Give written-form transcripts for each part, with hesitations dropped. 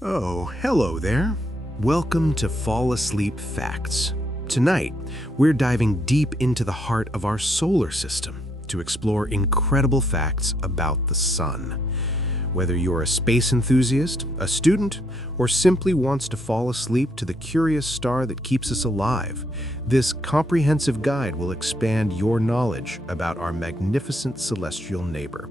Oh, hello there. Welcome to Fall Asleep Facts. Tonight, we're diving deep into the heart of our solar system to explore incredible facts about the sun. Whether you're a space enthusiast, a student, or simply wants to fall asleep to the curious star that keeps us alive, this comprehensive guide will expand your knowledge about our magnificent celestial neighbor.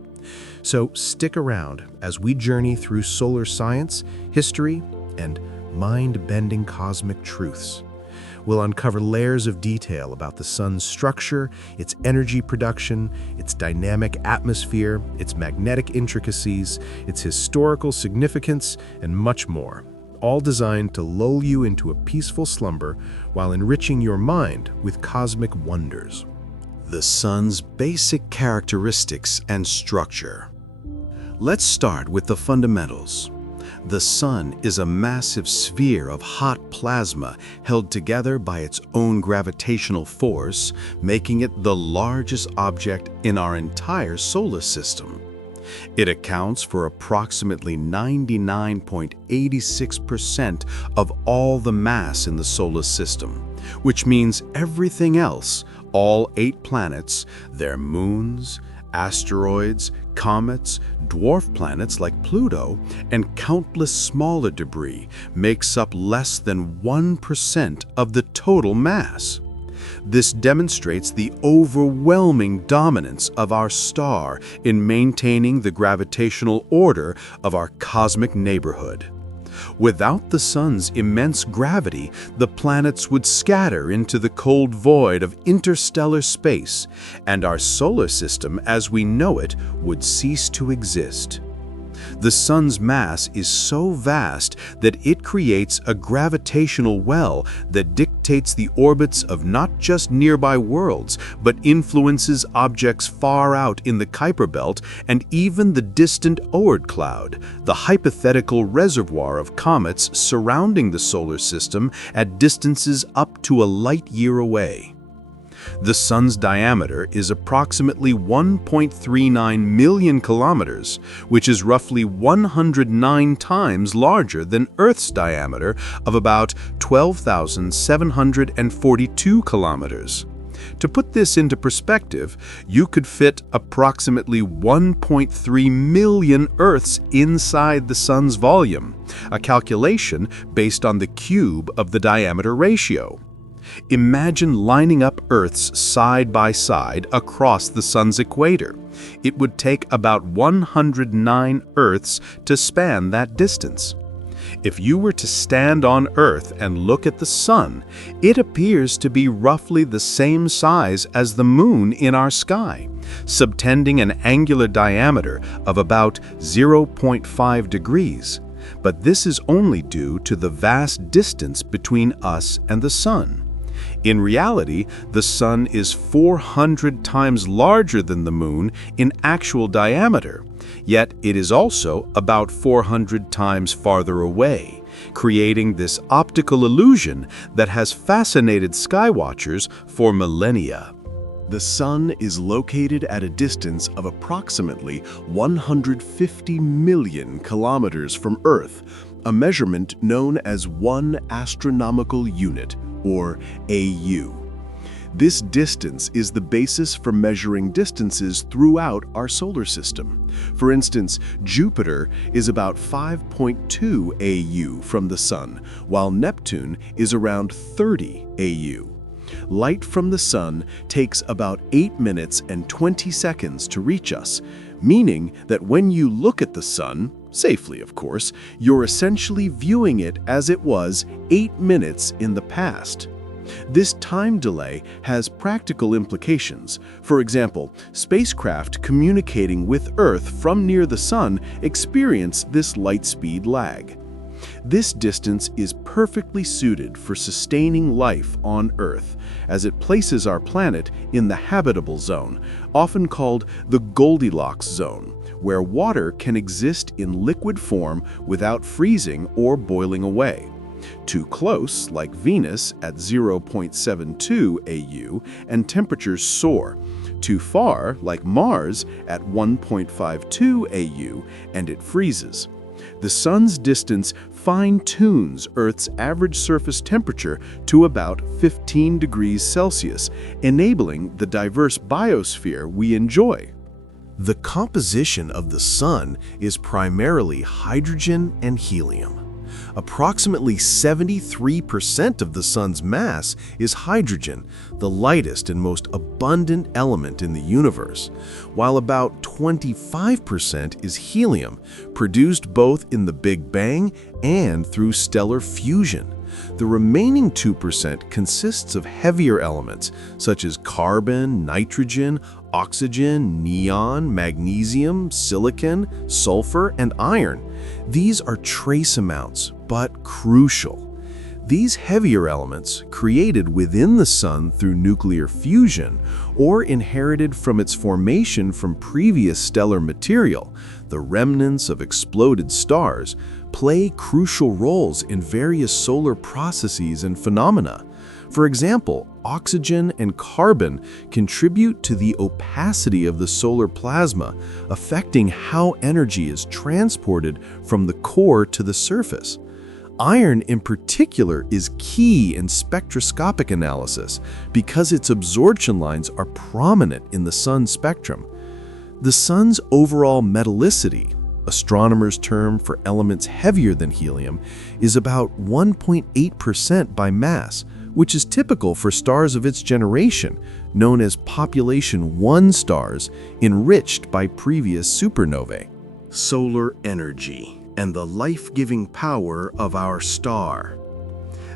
So stick around as we journey through solar science, history, and mind-bending cosmic truths. We'll uncover layers of detail about the sun's structure, its energy production, its dynamic atmosphere, its magnetic intricacies, its historical significance, and much more, all designed to lull you into a peaceful slumber while enriching your mind with cosmic wonders. The sun's basic characteristics and structure. Let's start with the fundamentals. The sun is a massive sphere of hot plasma held together by its own gravitational force, making it the largest object in our entire solar system. It accounts for approximately 99.86% of all the mass in the solar system, which means everything else, all 8 planets, their moons, asteroids, comets, dwarf planets like Pluto, and countless smaller debris makes up less than 1% of the total mass. This demonstrates the overwhelming dominance of our star in maintaining the gravitational order of our cosmic neighborhood. Without the sun's immense gravity, the planets would scatter into the cold void of interstellar space, and our solar system as we know it would cease to exist. The sun's mass is so vast that it creates a gravitational well that dictates the orbits of not just nearby worlds, but influences objects far out in the Kuiper Belt and even the distant Oort cloud, the hypothetical reservoir of comets surrounding the solar system at distances up to a light year away. The sun's diameter is approximately 1.39 million kilometers, which is roughly 109 times larger than Earth's diameter of about 12,742 kilometers. To put this into perspective, you could fit approximately 1.3 million Earths inside the sun's volume, a calculation based on the cube of the diameter ratio. Imagine lining up Earths side by side across the sun's equator. It would take about 109 Earths to span that distance. If you were to stand on Earth and look at the sun, it appears to be roughly the same size as the moon in our sky, subtending an angular diameter of about 0.5 degrees. But this is only due to the vast distance between us and the sun. In reality, the sun is 400 times larger than the moon in actual diameter, yet it is also about 400 times farther away, creating this optical illusion that has fascinated skywatchers for millennia. The sun is located at a distance of approximately 150 million kilometers from Earth, a measurement known as 1 astronomical unit, or AU. This distance is the basis for measuring distances throughout our solar system. For instance, Jupiter is about 5.2 AU from the Sun, while Neptune is around 30 AU. Light from the Sun takes about 8 minutes and 20 seconds to reach us, meaning that when you look at the Sun, safely of course, you're essentially viewing it as it was 8 minutes in the past. This time delay has practical implications. For example, spacecraft communicating with Earth from near the Sun experience this light speed lag. This distance is perfectly suited for sustaining life on Earth, as it places our planet in the habitable zone, often called the Goldilocks zone, where water can exist in liquid form without freezing or boiling away. Too close, like Venus at 0.72 AU, and temperatures soar. Too far, like Mars at 1.52 AU, and it freezes. The sun's distance fine-tunes Earth's average surface temperature to about 15 degrees Celsius, enabling the diverse biosphere we enjoy. The composition of the sun is primarily hydrogen and helium. Approximately 73% of the sun's mass is hydrogen, the lightest and most abundant element in the universe, while about 25% is helium, produced both in the Big Bang and through stellar fusion. The remaining 2% consists of heavier elements such as carbon, nitrogen, oxygen, neon, magnesium, silicon, sulfur, and iron. These are trace amounts, but crucial. These heavier elements, created within the sun through nuclear fusion or inherited from its formation from previous stellar material, the remnants of exploded stars, play crucial roles in various solar processes and phenomena. For example, oxygen and carbon contribute to the opacity of the solar plasma, affecting how energy is transported from the core to the surface. Iron in particular is key in spectroscopic analysis because its absorption lines are prominent in the sun's spectrum. The sun's overall metallicity, astronomers' term for elements heavier than helium, is about 1.8% by mass, which is typical for stars of its generation, known as population 1 stars, enriched by previous supernovae. Solar energy and the life-giving power of our star.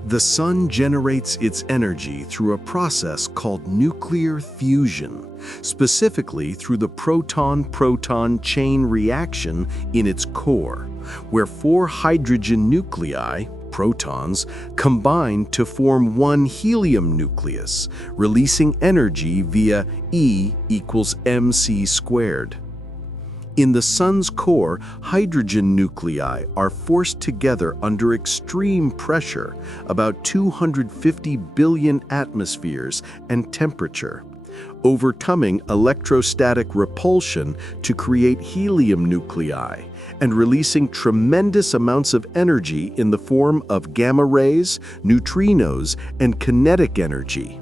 The sun generates its energy through a process called nuclear fusion, specifically through the proton-proton chain reaction in its core, where 4 hydrogen nuclei, protons, combine to form one helium nucleus, releasing energy via E equals mc². In the sun's core, hydrogen nuclei are forced together under extreme pressure, about 250 billion atmospheres, and temperature, overcoming electrostatic repulsion to create helium nuclei, and releasing tremendous amounts of energy in the form of gamma rays, neutrinos, and kinetic energy.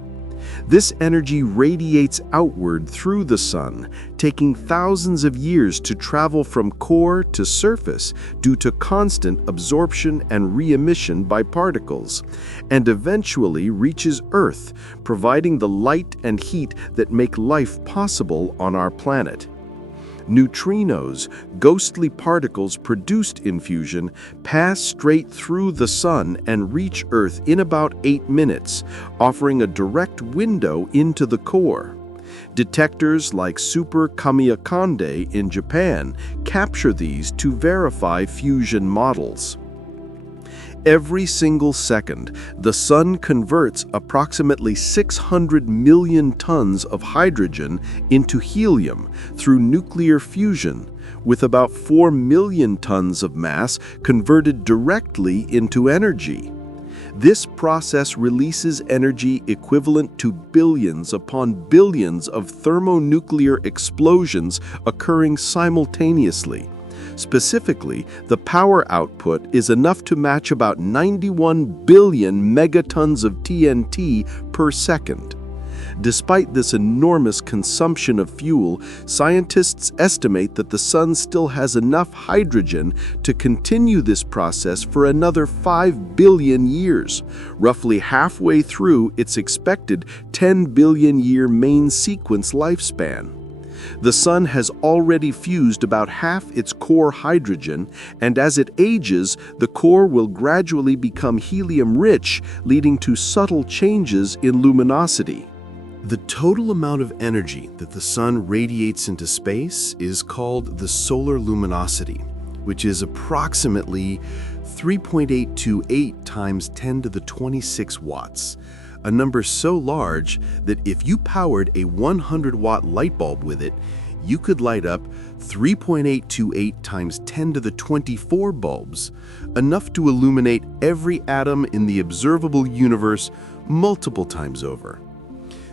This energy radiates outward through the sun, taking thousands of years to travel from core to surface due to constant absorption and re-emission by particles, and eventually reaches Earth, providing the light and heat that make life possible on our planet. Neutrinos, ghostly particles produced in fusion, pass straight through the sun and reach Earth in about 8 minutes, offering a direct window into the core. Detectors like Super Kamiokande in Japan capture these to verify fusion models. Every single second, the sun converts approximately 600 million tons of hydrogen into helium through nuclear fusion, with about 4 million tons of mass converted directly into energy. This process releases energy equivalent to billions upon billions of thermonuclear explosions occurring simultaneously. Specifically, the power output is enough to match about 91 billion megatons of TNT per second. Despite this enormous consumption of fuel, scientists estimate that the sun still has enough hydrogen to continue this process for another 5 billion years, roughly halfway through its expected 10 billion year main sequence lifespan. The sun has already fused about half its core hydrogen, and as it ages, the core will gradually become helium-rich, leading to subtle changes in luminosity. The total amount of energy that the sun radiates into space is called the solar luminosity, which is approximately 3.828 times 10 to the 26 watts. A number so large that if you powered a 100-watt light bulb with it, you could light up 3.828 times 10 to the 24 bulbs, enough to illuminate every atom in the observable universe multiple times over.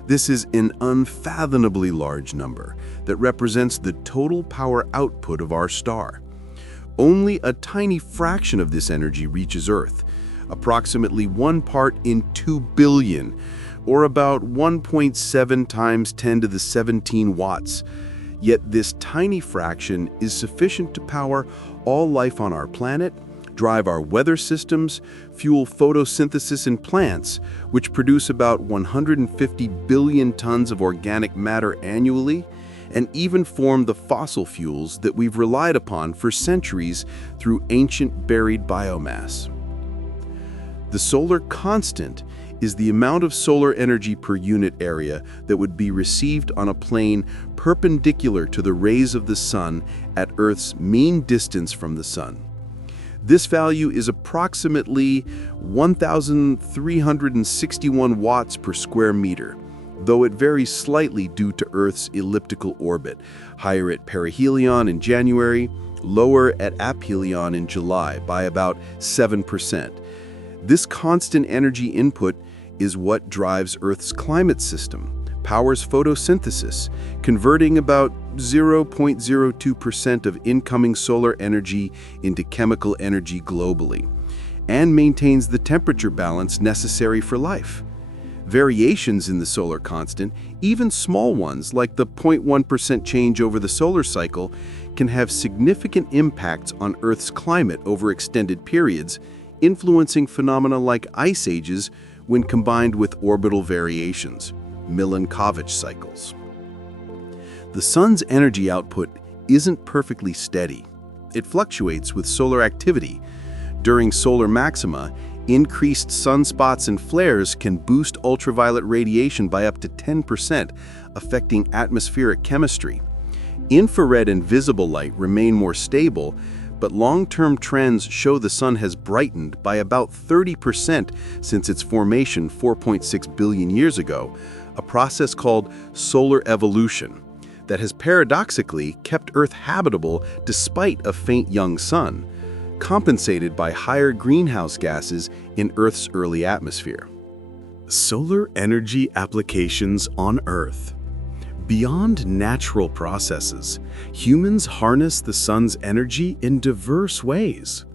This is an unfathomably large number that represents the total power output of our star. Only a tiny fraction of this energy reaches Earth, approximately 1 part in 2 billion, or about 1.7 times 10 to the 17 watts. Yet this tiny fraction is sufficient to power all life on our planet, drive our weather systems, fuel photosynthesis in plants, which produce about 150 billion tons of organic matter annually, and even form the fossil fuels that we've relied upon for centuries through ancient buried biomass. The solar constant is the amount of solar energy per unit area that would be received on a plane perpendicular to the rays of the sun at Earth's mean distance from the sun. This value is approximately 1,361 watts per square meter, though it varies slightly due to Earth's elliptical orbit, higher at perihelion in January, lower at aphelion in July by about 7%. This constant energy input is what drives Earth's climate system, powers photosynthesis, converting about 0.02% of incoming solar energy into chemical energy globally, and maintains the temperature balance necessary for life. Variations in the solar constant, even small ones like the 0.1% change over the solar cycle, can have significant impacts on Earth's climate over extended periods, influencing phenomena like ice ages when combined with orbital variations, Milankovitch cycles. The sun's energy output isn't perfectly steady. It fluctuates with solar activity. During solar maxima, increased sunspots and flares can boost ultraviolet radiation by up to 10%, affecting atmospheric chemistry. Infrared and visible light remain more stable, but long-term trends show the sun has brightened by about 30% since its formation 4.6 billion years ago, a process called solar evolution that has paradoxically kept Earth habitable despite a faint young sun, compensated by higher greenhouse gases in Earth's early atmosphere. Solar energy applications on Earth. Beyond natural processes, humans harness the sun's energy in diverse ways.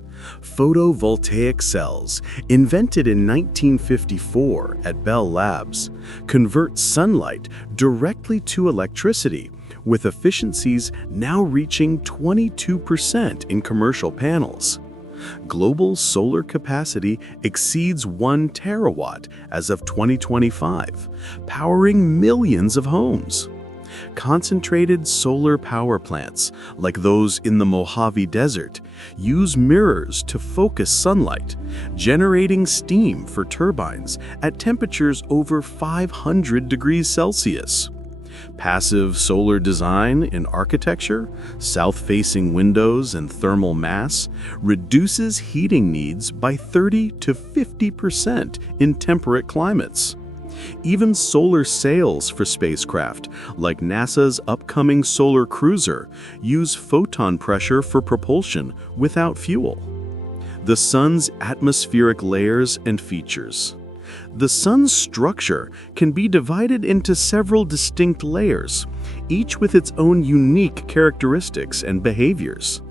Photovoltaic cells, invented in 1954 at Bell Labs, convert sunlight directly to electricity, with efficiencies now reaching 22% in commercial panels. Global solar capacity exceeds 1 terawatt as of 2025, powering millions of homes. Concentrated solar power plants, like those in the Mojave Desert, use mirrors to focus sunlight, generating steam for turbines at temperatures over 500 degrees Celsius. Passive solar design in architecture, south-facing windows and thermal mass, reduces heating needs by 30 to 50% in temperate climates. Even solar sails for spacecraft, like NASA's upcoming solar cruiser, use photon pressure for propulsion without fuel. The sun's atmospheric layers and features. The sun's structure can be divided into several distinct layers, each with its own unique characteristics and behaviors.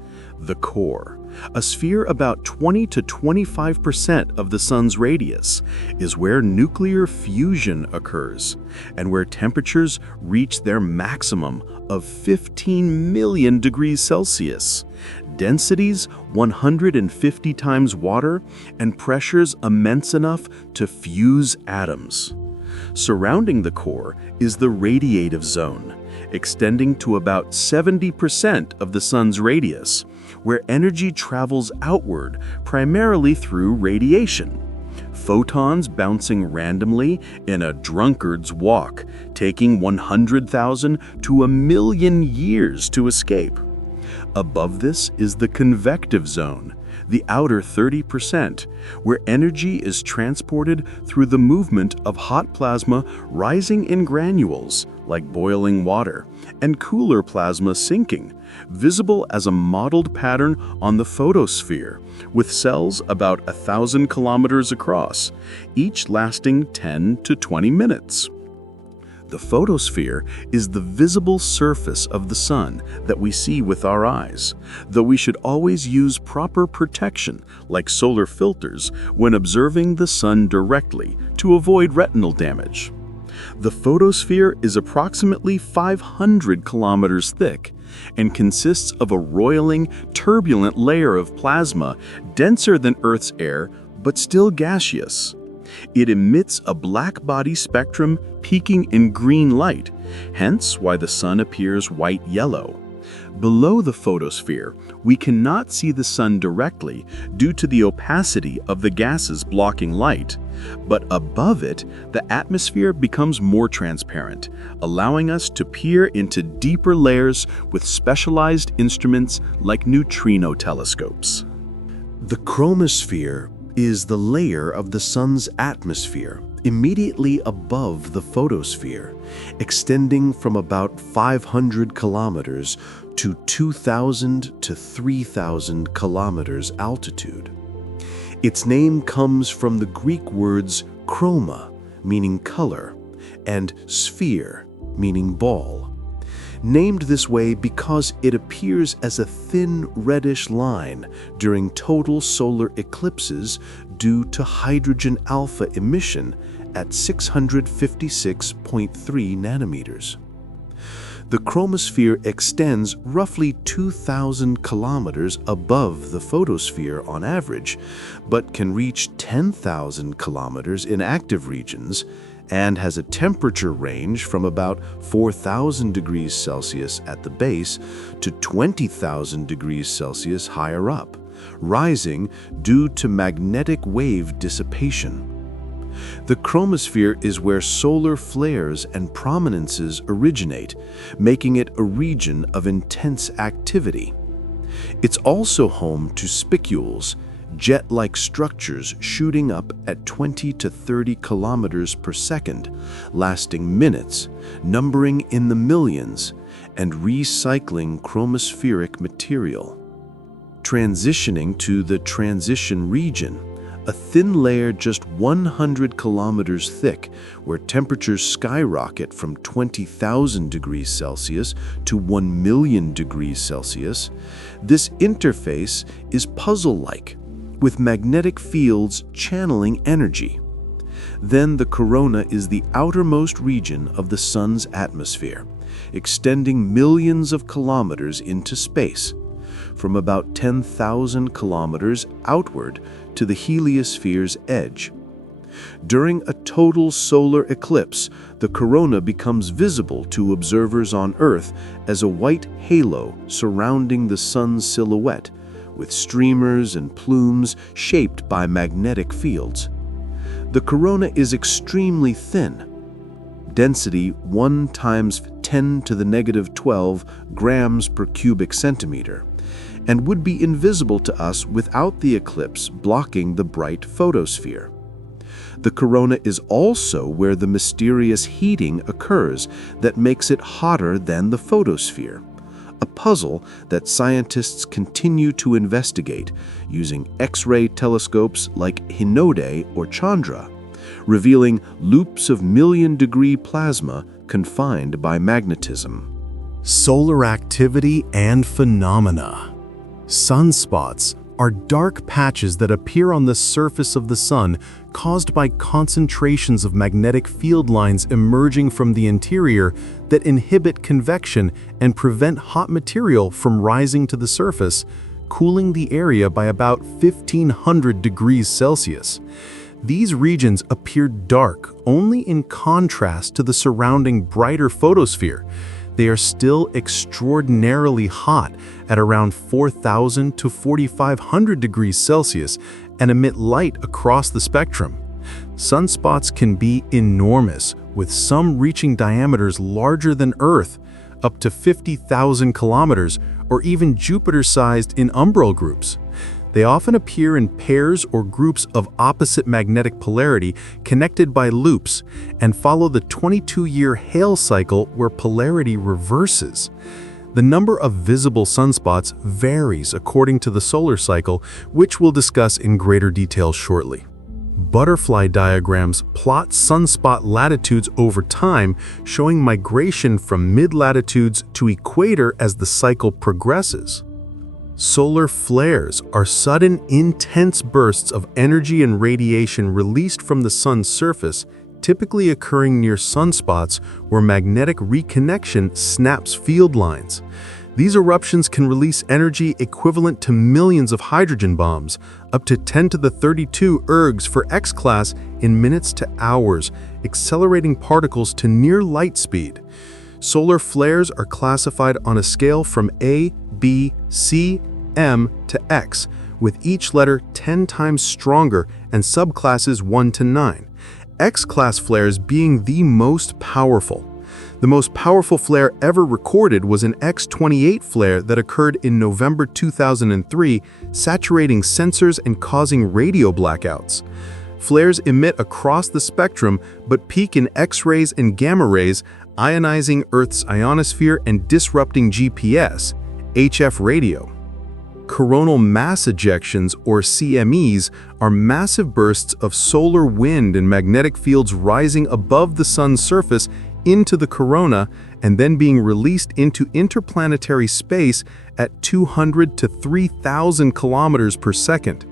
The core, a sphere about 20 to 25% of the sun's radius, is where nuclear fusion occurs and where temperatures reach their maximum of 15 million degrees Celsius, densities 150 times water, and pressures immense enough to fuse atoms. Surrounding the core is the radiative zone, extending to about 70% of the sun's radius, where energy travels outward primarily through radiation. Photons bouncing randomly in a drunkard's walk, taking 100,000 to 1,000,000 years to escape. Above this is the convective zone, the outer 30%, where energy is transported through the movement of hot plasma rising in granules, like boiling water, and cooler plasma sinking, visible as a modeled pattern on the photosphere, with cells about 1,000 kilometers across, each lasting 10 to 20 minutes. The photosphere is the visible surface of the sun that we see with our eyes, though we should always use proper protection, like solar filters, when observing the sun directly to avoid retinal damage. The photosphere is approximately 500 kilometers thick and consists of a roiling, turbulent layer of plasma denser than Earth's air but still gaseous. It emits a black body spectrum peaking in green light, hence why the sun appears white-yellow. Below the photosphere, we cannot see the sun directly due to the opacity of the gases blocking light, but above it, the atmosphere becomes more transparent, allowing us to peer into deeper layers with specialized instruments like neutrino telescopes. The chromosphere is the layer of the sun's atmosphere immediately above the photosphere, extending from about 500 kilometers to 2,000 to 3,000 kilometers altitude. Its name comes from the Greek words chroma, meaning color, and sphere, meaning ball. Named this way because it appears as a thin reddish line during total solar eclipses due to hydrogen alpha emission at 656.3 nanometers. The chromosphere extends roughly 2,000 kilometers above the photosphere on average, but can reach 10,000 kilometers in active regions, and has a temperature range from about 4,000 degrees Celsius at the base to 20,000 degrees Celsius higher up, rising due to magnetic wave dissipation. The chromosphere is where solar flares and prominences originate, making it a region of intense activity. It's also home to spicules, jet-like structures shooting up at 20 to 30 kilometers per second, lasting minutes, numbering in the millions, and recycling chromospheric material. Transitioning to the transition region, a thin layer just 100 kilometers thick, where temperatures skyrocket from 20,000 degrees Celsius to 1 million degrees Celsius, this interface is puzzle-like, with magnetic fields channeling energy. Then the corona is the outermost region of the sun's atmosphere, extending millions of kilometers into space, from about 10,000 kilometers outward to the heliosphere's edge. During a total solar eclipse, the corona becomes visible to observers on Earth as a white halo surrounding the sun's silhouette, with streamers and plumes shaped by magnetic fields. The corona is extremely thin, density 1 times 10 to the negative 12 grams per cubic centimeter, and would be invisible to us without the eclipse blocking the bright photosphere. The corona is also where the mysterious heating occurs that makes it hotter than the photosphere, a puzzle that scientists continue to investigate using X-ray telescopes like Hinode or Chandra, revealing loops of million-degree plasma confined by magnetism. Solar activity and phenomena. Sunspots are dark patches that appear on the surface of the sun caused by concentrations of magnetic field lines emerging from the interior that inhibit convection and prevent hot material from rising to the surface, cooling the area by about 1,500 degrees Celsius. These regions appear dark only in contrast to the surrounding brighter photosphere. They are still extraordinarily hot at around 4,000 to 4,500 degrees Celsius and emit light across the spectrum. Sunspots can be enormous, with some reaching diameters larger than Earth, up to 50,000 kilometers, or even Jupiter-sized in umbral groups. They often appear in pairs or groups of opposite magnetic polarity connected by loops and follow the 22-year Hale cycle where polarity reverses. The number of visible sunspots varies according to the solar cycle, which we'll discuss in greater detail shortly. butterfly diagrams plot sunspot latitudes over time, showing migration from mid-latitudes to equator as the cycle progresses. Solar flares are sudden, intense bursts of energy and radiation released from the sun's surface, typically occurring near sunspots where magnetic reconnection snaps field lines. These eruptions can release energy equivalent to millions of hydrogen bombs, up to 10 to the 32 ergs for X-class in minutes to hours, accelerating particles to near light speed. Solar flares are classified on a scale from A, B, C, M to X, with each letter 10 times stronger and subclasses 1 to 9. X-class flares being the most powerful. The most powerful flare ever recorded was an X-28 flare that occurred in November 2003, saturating sensors and causing radio blackouts. Flares emit across the spectrum but peak in X-rays and gamma rays, ionizing Earth's ionosphere and disrupting GPS, HF radio. Coronal mass ejections, or CMEs, are massive bursts of solar wind and magnetic fields rising above the sun's surface into the corona and then being released into interplanetary space at 200 to 3,000 kilometers per second.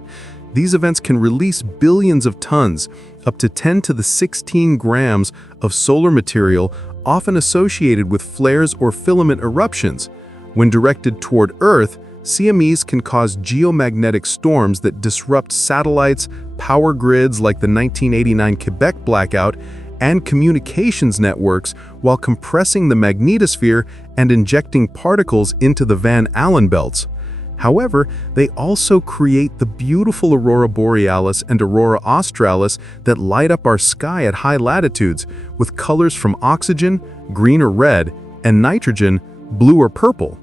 These events can release billions of tons, up to 10 to the 16 grams of solar material, often associated with flares or filament eruptions. When directed toward Earth, CMEs can cause geomagnetic storms that disrupt satellites, power grids like the 1989 Quebec blackout, and communications networks while compressing the magnetosphere and injecting particles into the Van Allen belts. However, they also create the beautiful aurora borealis and aurora australis that light up our sky at high latitudes, with colors from oxygen, green or red, and nitrogen, blue or purple.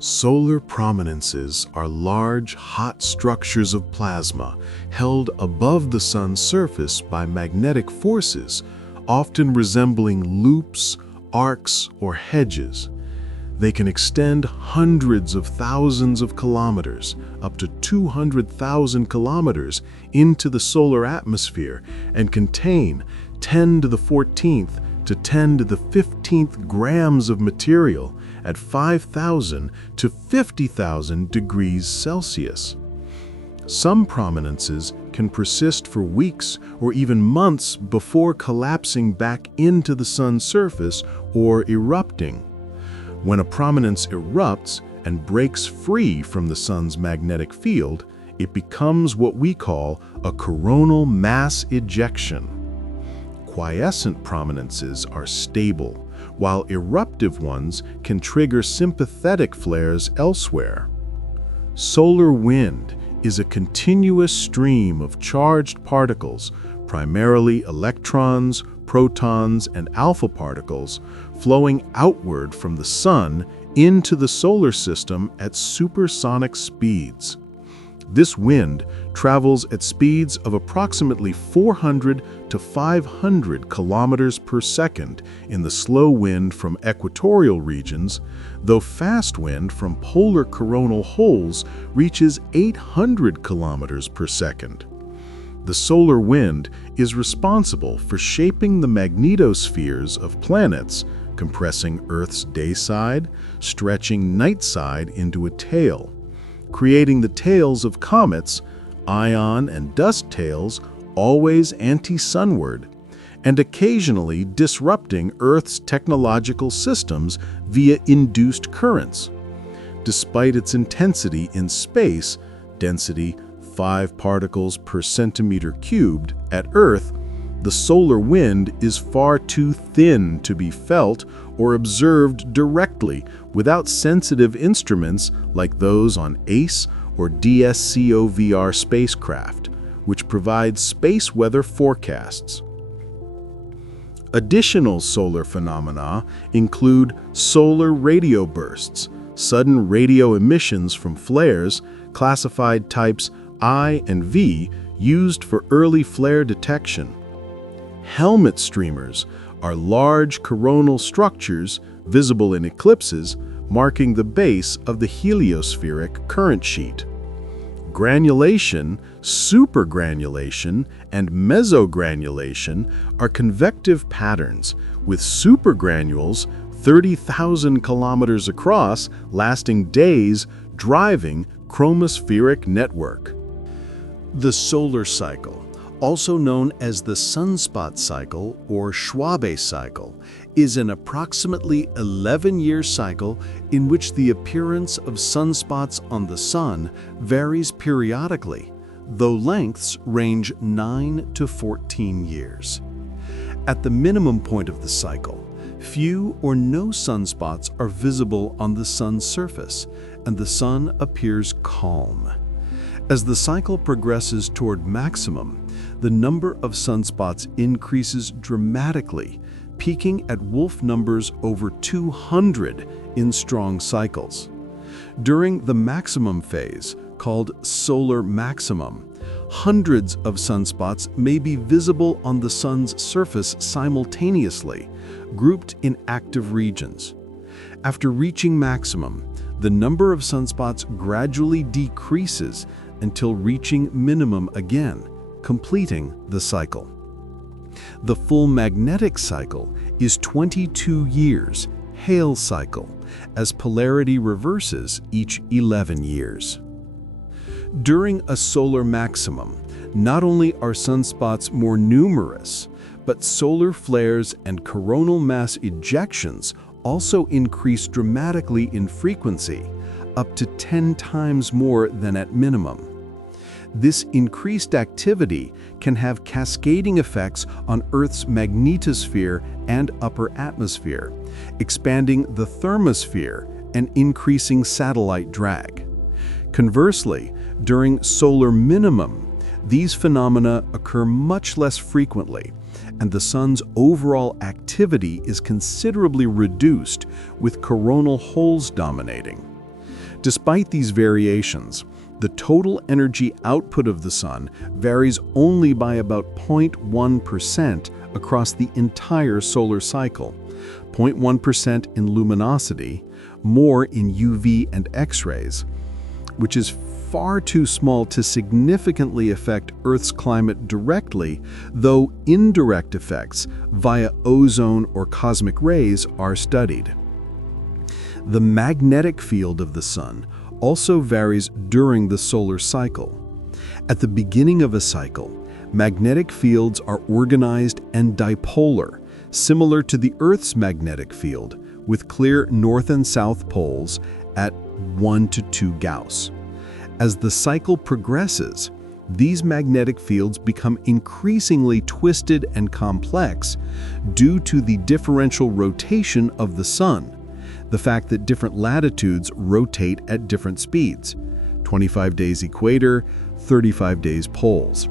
Solar prominences are large, hot structures of plasma held above the sun's surface by magnetic forces, often resembling loops, arcs, or hedges. They can extend hundreds of thousands of kilometers, up to 200,000 kilometers, into the solar atmosphere and contain 10 to the 14th to 10 to the 15th grams of material at 5,000 to 50,000 degrees Celsius. Some prominences can persist for weeks or even months before collapsing back into the sun's surface or erupting. When a prominence erupts and breaks free from the sun's magnetic field, it becomes what we call a coronal mass ejection. Quiescent prominences are stable, while eruptive ones can trigger sympathetic flares elsewhere. Solar wind is a continuous stream of charged particles, primarily electrons, protons, and alpha particles, flowing outward from the sun into the solar system at supersonic speeds. This wind travels at speeds of approximately 400 to 500 kilometers per second in the slow wind from equatorial regions, though fast wind from polar coronal holes reaches 800 kilometers per second. The solar wind is responsible for shaping the magnetospheres of planets, compressing Earth's day side, stretching night side into a tail, creating the tails of comets, ion and dust tails, always anti-sunward, and occasionally disrupting Earth's technological systems via induced currents. Despite its intensity in space, density 5 particles per centimeter cubed, at Earth, the solar wind is far too thin to be felt or observed directly without sensitive instruments like those on ACE or DSCOVR spacecraft, which provide space weather forecasts. Additional solar phenomena include solar radio bursts, sudden radio emissions from flares, classified types I and V, used for early flare detection. Helmet streamers are large coronal structures visible in eclipses, marking the base of the heliospheric current sheet. Granulation, supergranulation, and mesogranulation are convective patterns, with supergranules 30,000 kilometers across, lasting days, driving chromospheric network. The solar cycle, also known as the sunspot cycle or Schwabe cycle, is an approximately 11-year cycle in which the appearance of sunspots on the sun varies periodically, though lengths range 9 to 14 years. At the minimum point of the cycle, few or no sunspots are visible on the sun's surface, and the sun appears calm. As the cycle progresses toward maximum, the number of sunspots increases dramatically, peaking at Wolf numbers over 200 in strong cycles. During the maximum phase, called solar maximum, hundreds of sunspots may be visible on the sun's surface simultaneously, grouped in active regions. After reaching maximum, the number of sunspots gradually decreases until reaching minimum again, completing the cycle. The full magnetic cycle is 22 years, Hale cycle, as polarity reverses each 11 years. During a solar maximum, not only are sunspots more numerous, but solar flares and coronal mass ejections also increase dramatically in frequency, up to 10 times more than at minimum. This increased activity can have cascading effects on Earth's magnetosphere and upper atmosphere, expanding the thermosphere and increasing satellite drag. Conversely, during solar minimum, these phenomena occur much less frequently, and the sun's overall activity is considerably reduced, with coronal holes dominating. Despite these variations, the total energy output of the sun varies only by about 0.1% across the entire solar cycle, 0.1% in luminosity, more in UV and X-rays, which is far too small to significantly affect Earth's climate directly, though indirect effects via ozone or cosmic rays are studied. The magnetic field of the sun also varies during the solar cycle. At the beginning of a cycle, magnetic fields are organized and dipolar, similar to the Earth's magnetic field, with clear north and south poles at 1 to 2 Gauss. As the cycle progresses, these magnetic fields become increasingly twisted and complex due to the differential rotation of the sun, the fact that different latitudes rotate at different speeds, 25 days equator, 35 days poles.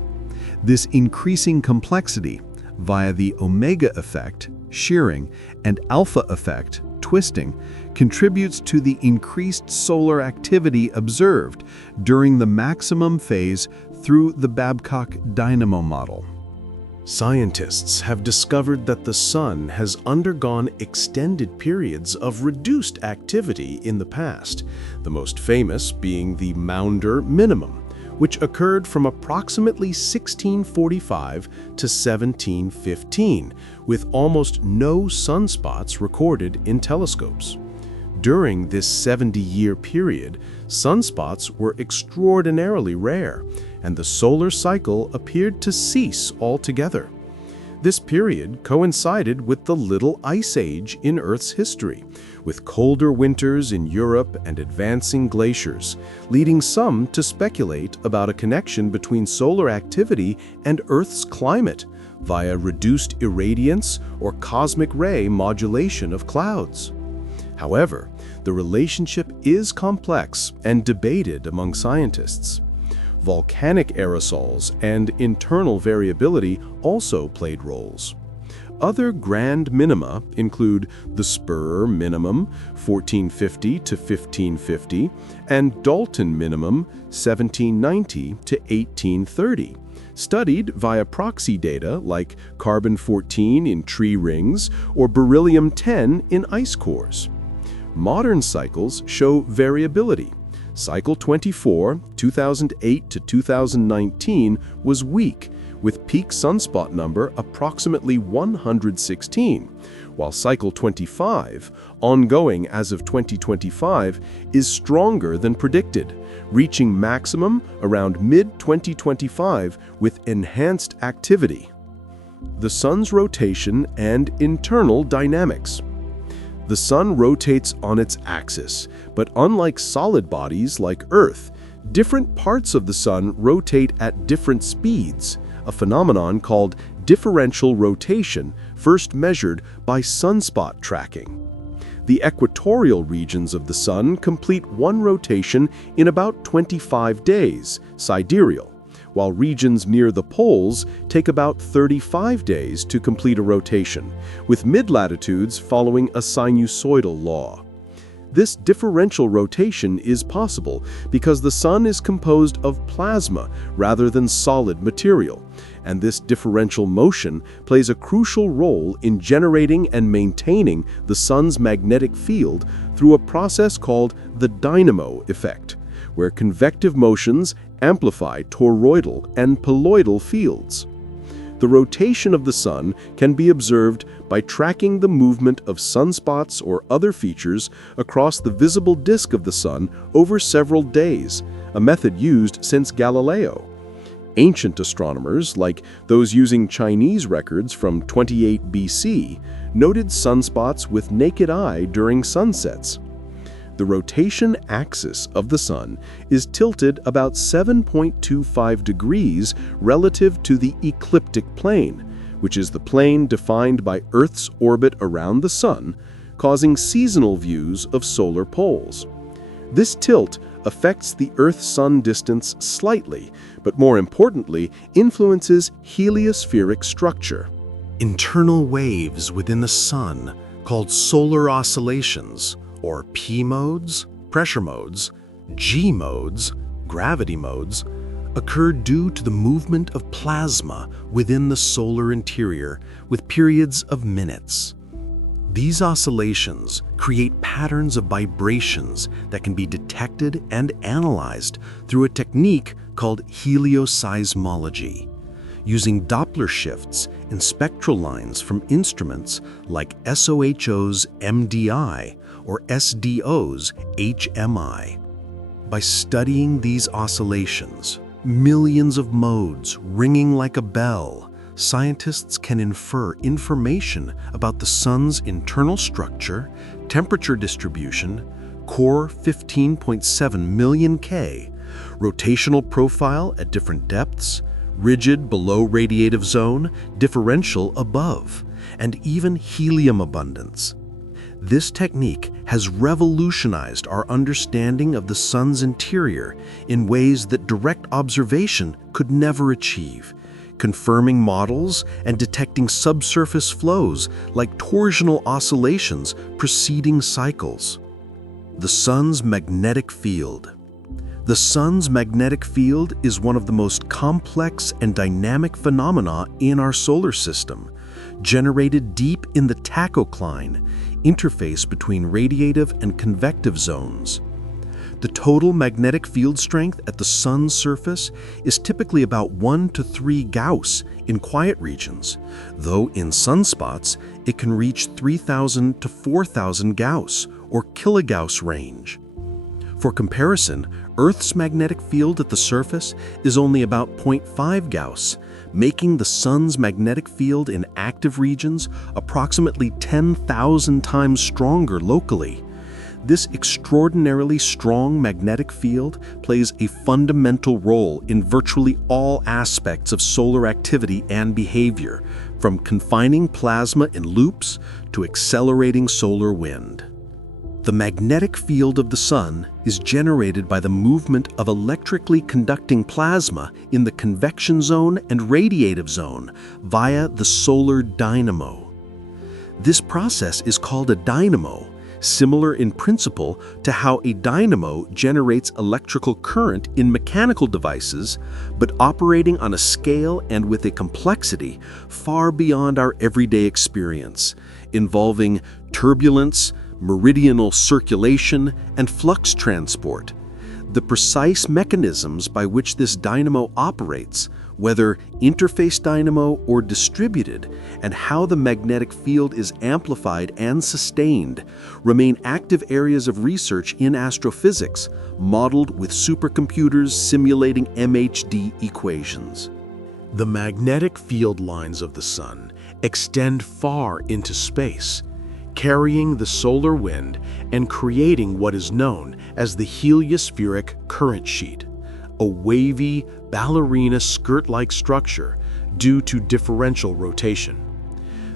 This increasing complexity, via the omega effect, shearing, and alpha effect, twisting, contributes to the increased solar activity observed during the maximum phase through the Babcock dynamo model. Scientists have discovered that the sun has undergone extended periods of reduced activity in the past, the most famous being the Maunder minimum, which occurred from approximately 1645 to 1715, with almost no sunspots recorded in telescopes. During this 70-year period, sunspots were extraordinarily rare, and the solar cycle appeared to cease altogether. This period coincided with the Little Ice Age in Earth's history, with colder winters in Europe and advancing glaciers, leading some to speculate about a connection between solar activity and Earth's climate via reduced irradiance or cosmic ray modulation of clouds. However, the relationship is complex and debated among scientists. Volcanic aerosols and internal variability also played roles. Other grand minima include the Spur minimum, 1450 to 1550, and Dalton minimum, 1790 to 1830, studied via proxy data like carbon-14 in tree rings or beryllium-10 in ice cores. Modern cycles show variability. Cycle 24, 2008 to 2019, was weak, with peak sunspot number approximately 116, while Cycle 25, ongoing as of 2025, is stronger than predicted, reaching maximum around mid-2025 with enhanced activity. The Sun's rotation and internal dynamics. The Sun rotates on its axis, but unlike solid bodies like Earth, different parts of the Sun rotate at different speeds, a phenomenon called differential rotation, first measured by sunspot tracking. The equatorial regions of the Sun complete one rotation in about 25 days, sidereal, while regions near the poles take about 35 days to complete a rotation, with mid-latitudes following a sinusoidal law. This differential rotation is possible because the Sun is composed of plasma rather than solid material, and this differential motion plays a crucial role in generating and maintaining the Sun's magnetic field through a process called the dynamo effect, where convective motions amplify toroidal and poloidal fields. The rotation of the Sun can be observed by tracking the movement of sunspots or other features across the visible disk of the Sun over several days, a method used since Galileo. Ancient astronomers, like those using Chinese records from 28 BC, noted sunspots with naked eye during sunsets. The rotation axis of the Sun is tilted about 7.25 degrees relative to the ecliptic plane, which is the plane defined by Earth's orbit around the Sun, causing seasonal views of solar poles. This tilt affects the Earth-Sun distance slightly, but more importantly, influences heliospheric structure. Internal waves within the Sun, called solar oscillations, or P modes, pressure modes, G modes, gravity modes, occur due to the movement of plasma within the solar interior with periods of minutes. These oscillations create patterns of vibrations that can be detected and analyzed through a technique called helioseismology, using Doppler shifts in spectral lines from instruments like SOHO's MDI or SDO's HMI. By studying these oscillations, millions of modes ringing like a bell, scientists can infer information about the Sun's internal structure, temperature distribution, core 15.7 million K, rotational profile at different depths, rigid below radiative zone, differential above, and even helium abundance. This technique has revolutionized our understanding of the Sun's interior in ways that direct observation could never achieve, confirming models and detecting subsurface flows like torsional oscillations preceding cycles. The Sun's magnetic field. The Sun's magnetic field is one of the most complex and dynamic phenomena in our solar system, generated deep in the tachocline, interface between radiative and convective zones. The total magnetic field strength at the Sun's surface is typically about 1 to 3 Gauss in quiet regions, though in sunspots it can reach 3,000 to 4,000 Gauss or kilogauss range. For comparison, Earth's magnetic field at the surface is only about 0.5 Gauss, making the Sun's magnetic field in active regions approximately 10,000 times stronger locally. This extraordinarily strong magnetic field plays a fundamental role in virtually all aspects of solar activity and behavior, from confining plasma in loops to accelerating solar wind. The magnetic field of the Sun is generated by the movement of electrically conducting plasma in the convection zone and radiative zone via the solar dynamo. This process is called a dynamo, similar in principle to how a dynamo generates electrical current in mechanical devices, but operating on a scale and with a complexity far beyond our everyday experience, involving turbulence, meridional circulation, and flux transport. The precise mechanisms by which this dynamo operates, whether interface dynamo or distributed, and how the magnetic field is amplified and sustained, remain active areas of research in astrophysics, modeled with supercomputers simulating MHD equations. The magnetic field lines of the Sun extend far into space, carrying the solar wind and creating what is known as the heliospheric current sheet, a wavy, ballerina skirt-like structure due to differential rotation.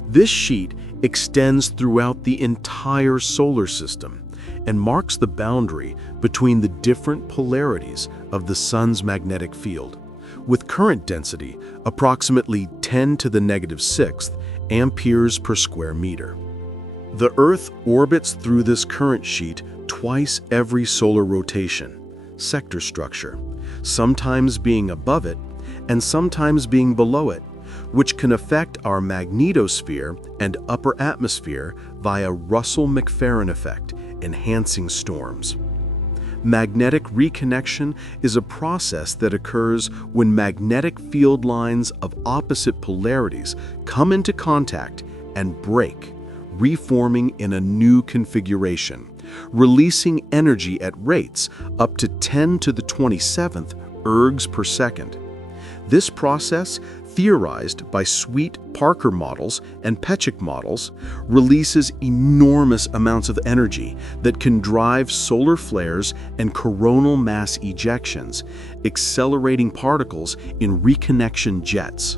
This sheet extends throughout the entire solar system and marks the boundary between the different polarities of the Sun's magnetic field, with current density approximately 10 to the -6 amperes per square meter. The Earth orbits through this current sheet twice every solar rotation, sector structure, sometimes being above it and sometimes being below it, which can affect our magnetosphere and upper atmosphere via Russell-McFerrin effect, enhancing storms. Magnetic reconnection is a process that occurs when magnetic field lines of opposite polarities come into contact and break, reforming in a new configuration, releasing energy at rates up to 10 to the 27th ergs per second. This process, theorized by Sweet-Parker models and Pechik models, releases enormous amounts of energy that can drive solar flares and coronal mass ejections, accelerating particles in reconnection jets.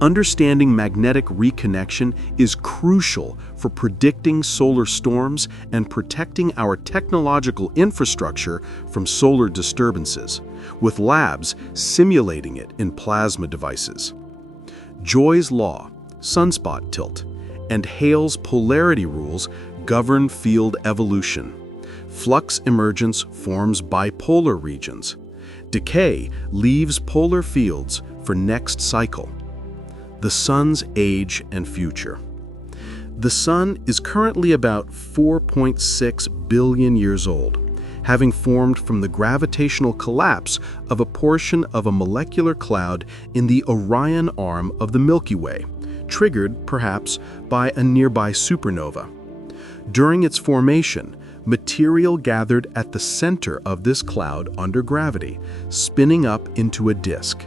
Understanding magnetic reconnection is crucial for predicting solar storms and protecting our technological infrastructure from solar disturbances, with labs simulating it in plasma devices. Joy's law, sunspot tilt, and Hale's polarity rules govern field evolution. Flux emergence forms bipolar regions. Decay leaves polar fields for next cycle. The Sun's age and future. The Sun is currently about 4.6 billion years old, having formed from the gravitational collapse of a portion of a molecular cloud in the Orion arm of the Milky Way, triggered, perhaps, by a nearby supernova. During its formation, material gathered at the center of this cloud under gravity, spinning up into a disk.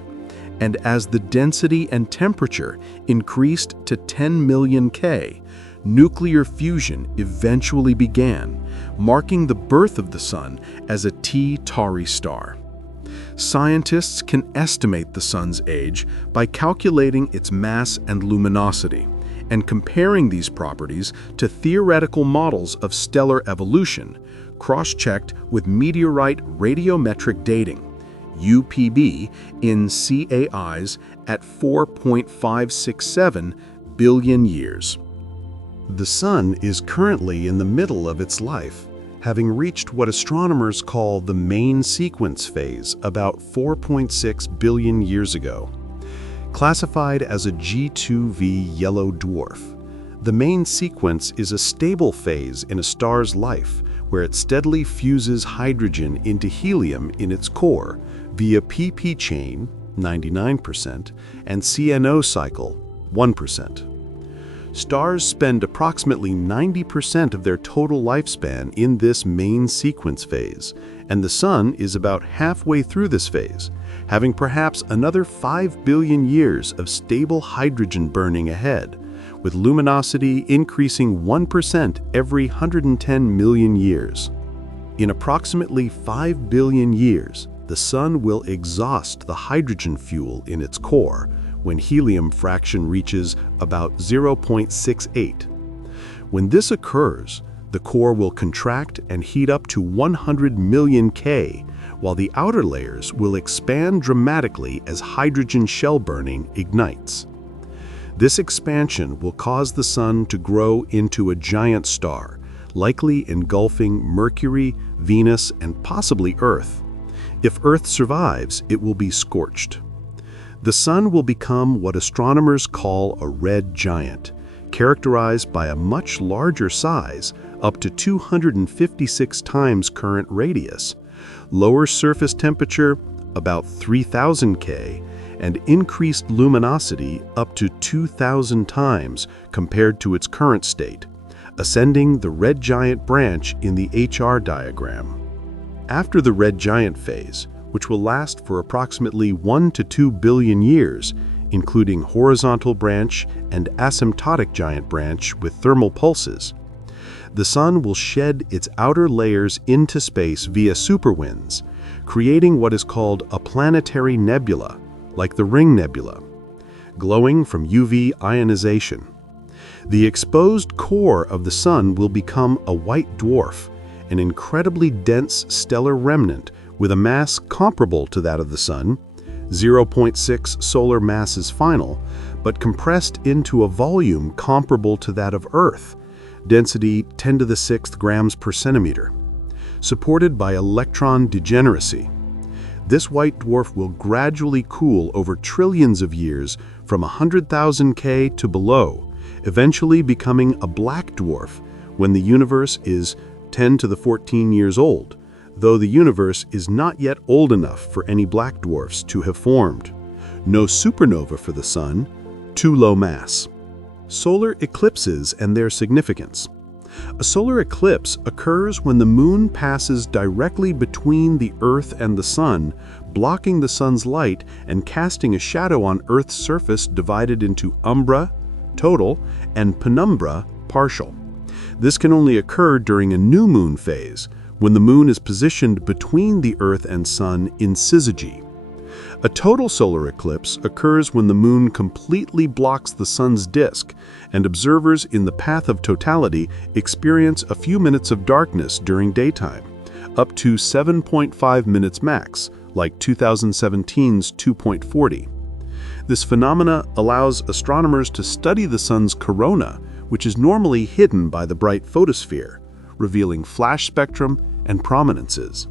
And as the density and temperature increased to 10 million K, nuclear fusion eventually began, marking the birth of the Sun as a T Tauri star. Scientists can estimate the Sun's age by calculating its mass and luminosity, and comparing these properties to theoretical models of stellar evolution, cross-checked with meteorite radiometric dating, UPB, in CAIs at 4.567 billion years. The Sun is currently in the middle of its life, having reached what astronomers call the main sequence phase about 4.6 billion years ago. Classified as a G2V yellow dwarf, the main sequence is a stable phase in a star's life where it steadily fuses hydrogen into helium in its core via pp chain, 99%, and CNO cycle, 1%. Stars spend approximately 90% of their total lifespan in this main sequence phase, and the Sun is about halfway through this phase, having perhaps another 5 billion years of stable hydrogen burning ahead, with luminosity increasing 1% every 110 million years. In approximately 5 billion years, the Sun will exhaust the hydrogen fuel in its core when helium fraction reaches about 0.68. When this occurs, the core will contract and heat up to 100 million K, while the outer layers will expand dramatically as hydrogen shell burning ignites. This expansion will cause the Sun to grow into a giant star, likely engulfing Mercury, Venus, and possibly Earth. If Earth survives, it will be scorched. The Sun will become what astronomers call a red giant, characterized by a much larger size, up to 256 times current radius, Lower surface temperature, about 3000 K, and increased luminosity up to 2,000 times compared to its current state, ascending the red giant branch in the HR diagram. After the red giant phase, which will last for approximately 1 to 2 billion years, including horizontal branch and asymptotic giant branch with thermal pulses, the Sun will shed its outer layers into space via superwinds, creating what is called a planetary nebula, like the Ring Nebula, glowing from UV ionization. The exposed core of the Sun will become a white dwarf, an incredibly dense stellar remnant with a mass comparable to that of the Sun, 0.6 solar masses final, but compressed into a volume comparable to that of Earth, density 10 to the 6th grams per centimeter, supported by electron degeneracy. This white dwarf will gradually cool over trillions of years from 100,000 K to below, eventually becoming a black dwarf when the universe is 10 to the 14 years old, though the universe is not yet old enough for any black dwarfs to have formed. No supernova for the Sun, too low mass. Solar eclipses and their significance. A solar eclipse occurs when the Moon passes directly between the Earth and the Sun, blocking the Sun's light and casting a shadow on Earth's surface divided into umbra, total, and penumbra, partial. This can only occur during a new moon phase, when the Moon is positioned between the Earth and Sun in syzygy. A total solar eclipse occurs when the Moon completely blocks the Sun's disk, and observers in the path of totality experience a few minutes of darkness during daytime, up to 7.5 minutes max, like 2017's 2.40. This phenomena allows astronomers to study the Sun's corona, which is normally hidden by the bright photosphere, revealing flash spectrum and prominences.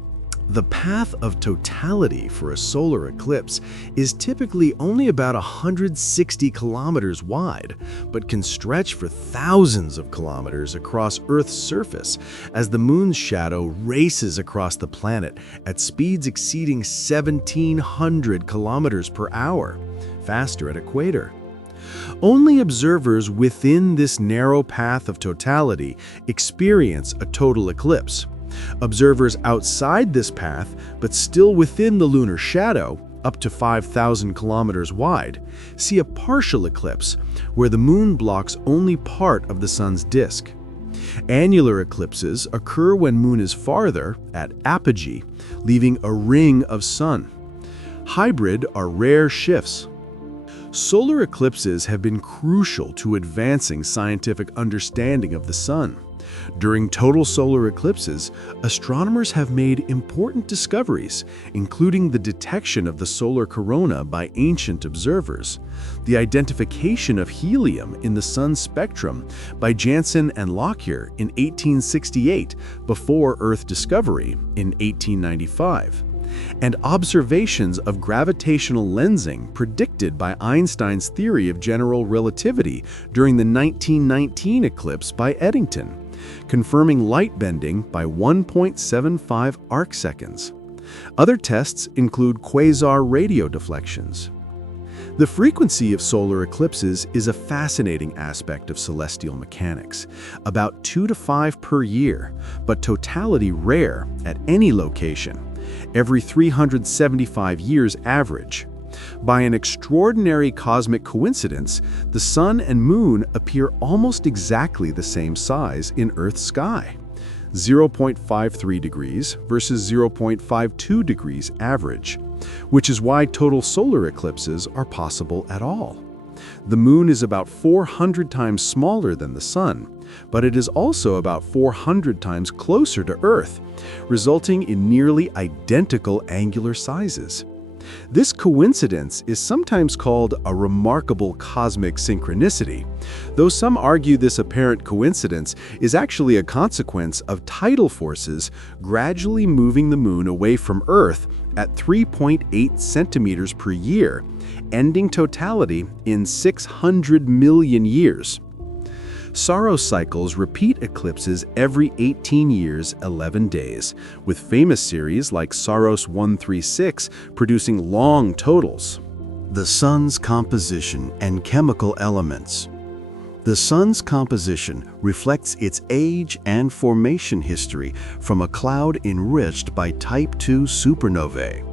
The path of totality for a solar eclipse is typically only about 160 kilometers wide, but can stretch for thousands of kilometers across Earth's surface as the Moon's shadow races across the planet at speeds exceeding 1,700 kilometers per hour, faster at equator. Only observers within this narrow path of totality experience a total eclipse. Observers outside this path, but still within the lunar shadow, up to 5,000 kilometers wide, see a partial eclipse, where the Moon blocks only part of the Sun's disk. Annular eclipses occur when Moon is farther, at apogee, leaving a ring of Sun. Hybrid are rare shifts. Solar eclipses have been crucial to advancing scientific understanding of the Sun. During total solar eclipses, astronomers have made important discoveries, including the detection of the solar corona by ancient observers, the identification of helium in the Sun's spectrum by Janssen and Lockyer in 1868, before Earth discovery in 1895, and observations of gravitational lensing predicted by Einstein's theory of general relativity during the 1919 eclipse by Eddington, confirming light bending by 1.75 arcseconds. Other tests include quasar radio deflections. The frequency of solar eclipses is a fascinating aspect of celestial mechanics, about 2 to 5 per year, but totality rare at any location, every 375 years average. By an extraordinary cosmic coincidence, the Sun and Moon appear almost exactly the same size in Earth's sky, 0.53 degrees versus 0.52 degrees average, which is why total solar eclipses are possible at all. The Moon is about 400 times smaller than the Sun, but it is also about 400 times closer to Earth, resulting in nearly identical angular sizes. This coincidence is sometimes called a remarkable cosmic synchronicity, though some argue this apparent coincidence is actually a consequence of tidal forces gradually moving the Moon away from Earth at 3.8 centimeters per year, ending totality in 600 million years. Saros cycles repeat eclipses every 18 years, 11 days, with famous series like Saros 136 producing long totals. The Sun's composition and chemical elements. The Sun's composition reflects its age and formation history from a cloud enriched by Type II supernovae.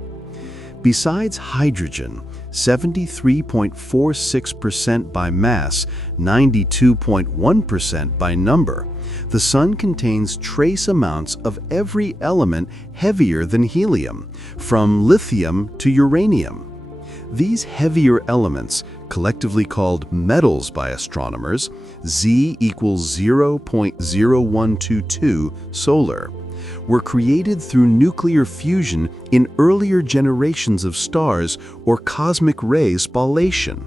Besides hydrogen, 73.46% by mass, 92.1% by number, the Sun contains trace amounts of every element heavier than helium, from lithium to uranium. These heavier elements, collectively called metals by astronomers, Z equals 0.0122 solar, were created through nuclear fusion in earlier generations of stars or cosmic ray spallation.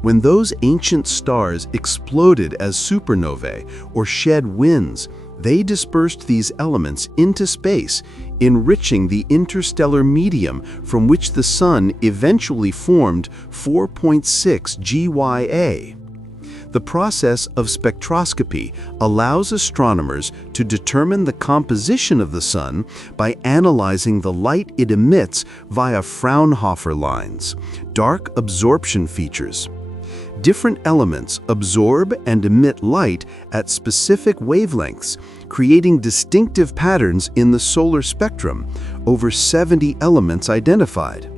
When those ancient stars exploded as supernovae or shed winds, they dispersed these elements into space, enriching the interstellar medium from which the Sun eventually formed 4.6 GYA. The process of spectroscopy allows astronomers to determine the composition of the Sun by analyzing the light it emits via Fraunhofer lines, dark absorption features. Different elements absorb and emit light at specific wavelengths, creating distinctive patterns in the solar spectrum, over 70 elements identified.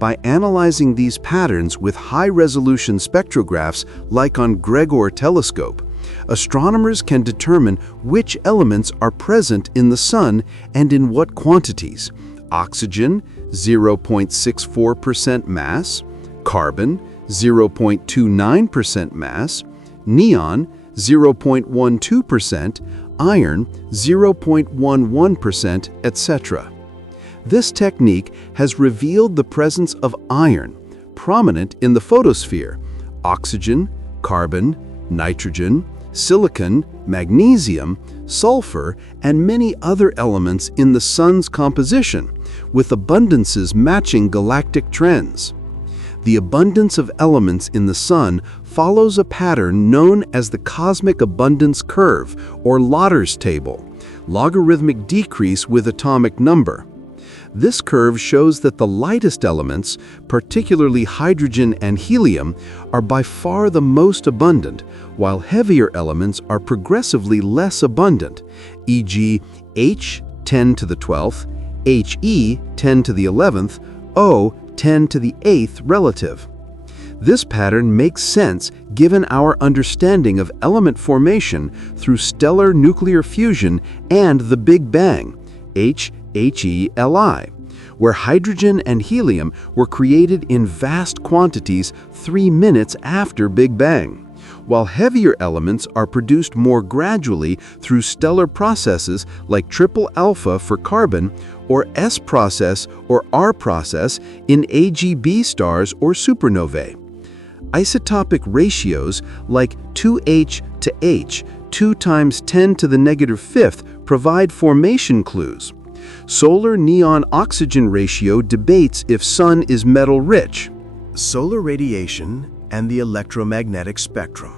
By analyzing these patterns with high-resolution spectrographs like on Gregor telescope, astronomers can determine which elements are present in the Sun and in what quantities: oxygen, 0.64% mass; carbon, 0.29% mass; neon, 0.12%, iron, 0.11%, etc. This technique has revealed the presence of iron, prominent in the photosphere, oxygen, carbon, nitrogen, silicon, magnesium, sulfur, and many other elements in the Sun's composition, with abundances matching galactic trends. The abundance of elements in the Sun follows a pattern known as the cosmic abundance curve, or Lauder's table, logarithmic decrease with atomic number. This curve shows that the lightest elements, particularly hydrogen and helium, are by far the most abundant, while heavier elements are progressively less abundant, e.g. H 10 to the 12th, He 10 to the 11th, O 10 to the 8th relative. This pattern makes sense given our understanding of element formation through stellar nuclear fusion and the Big Bang, HELI, where hydrogen and helium were created in vast quantities 3 minutes after Big Bang, while heavier elements are produced more gradually through stellar processes like triple alpha for carbon, or S process or R process in AGB stars or supernovae. Isotopic ratios like 2H to H, 2 times 10 to the negative 5th, provide formation clues. Solar neon-oxygen ratio debates if Sun is metal-rich. Solar radiation and the electromagnetic spectrum.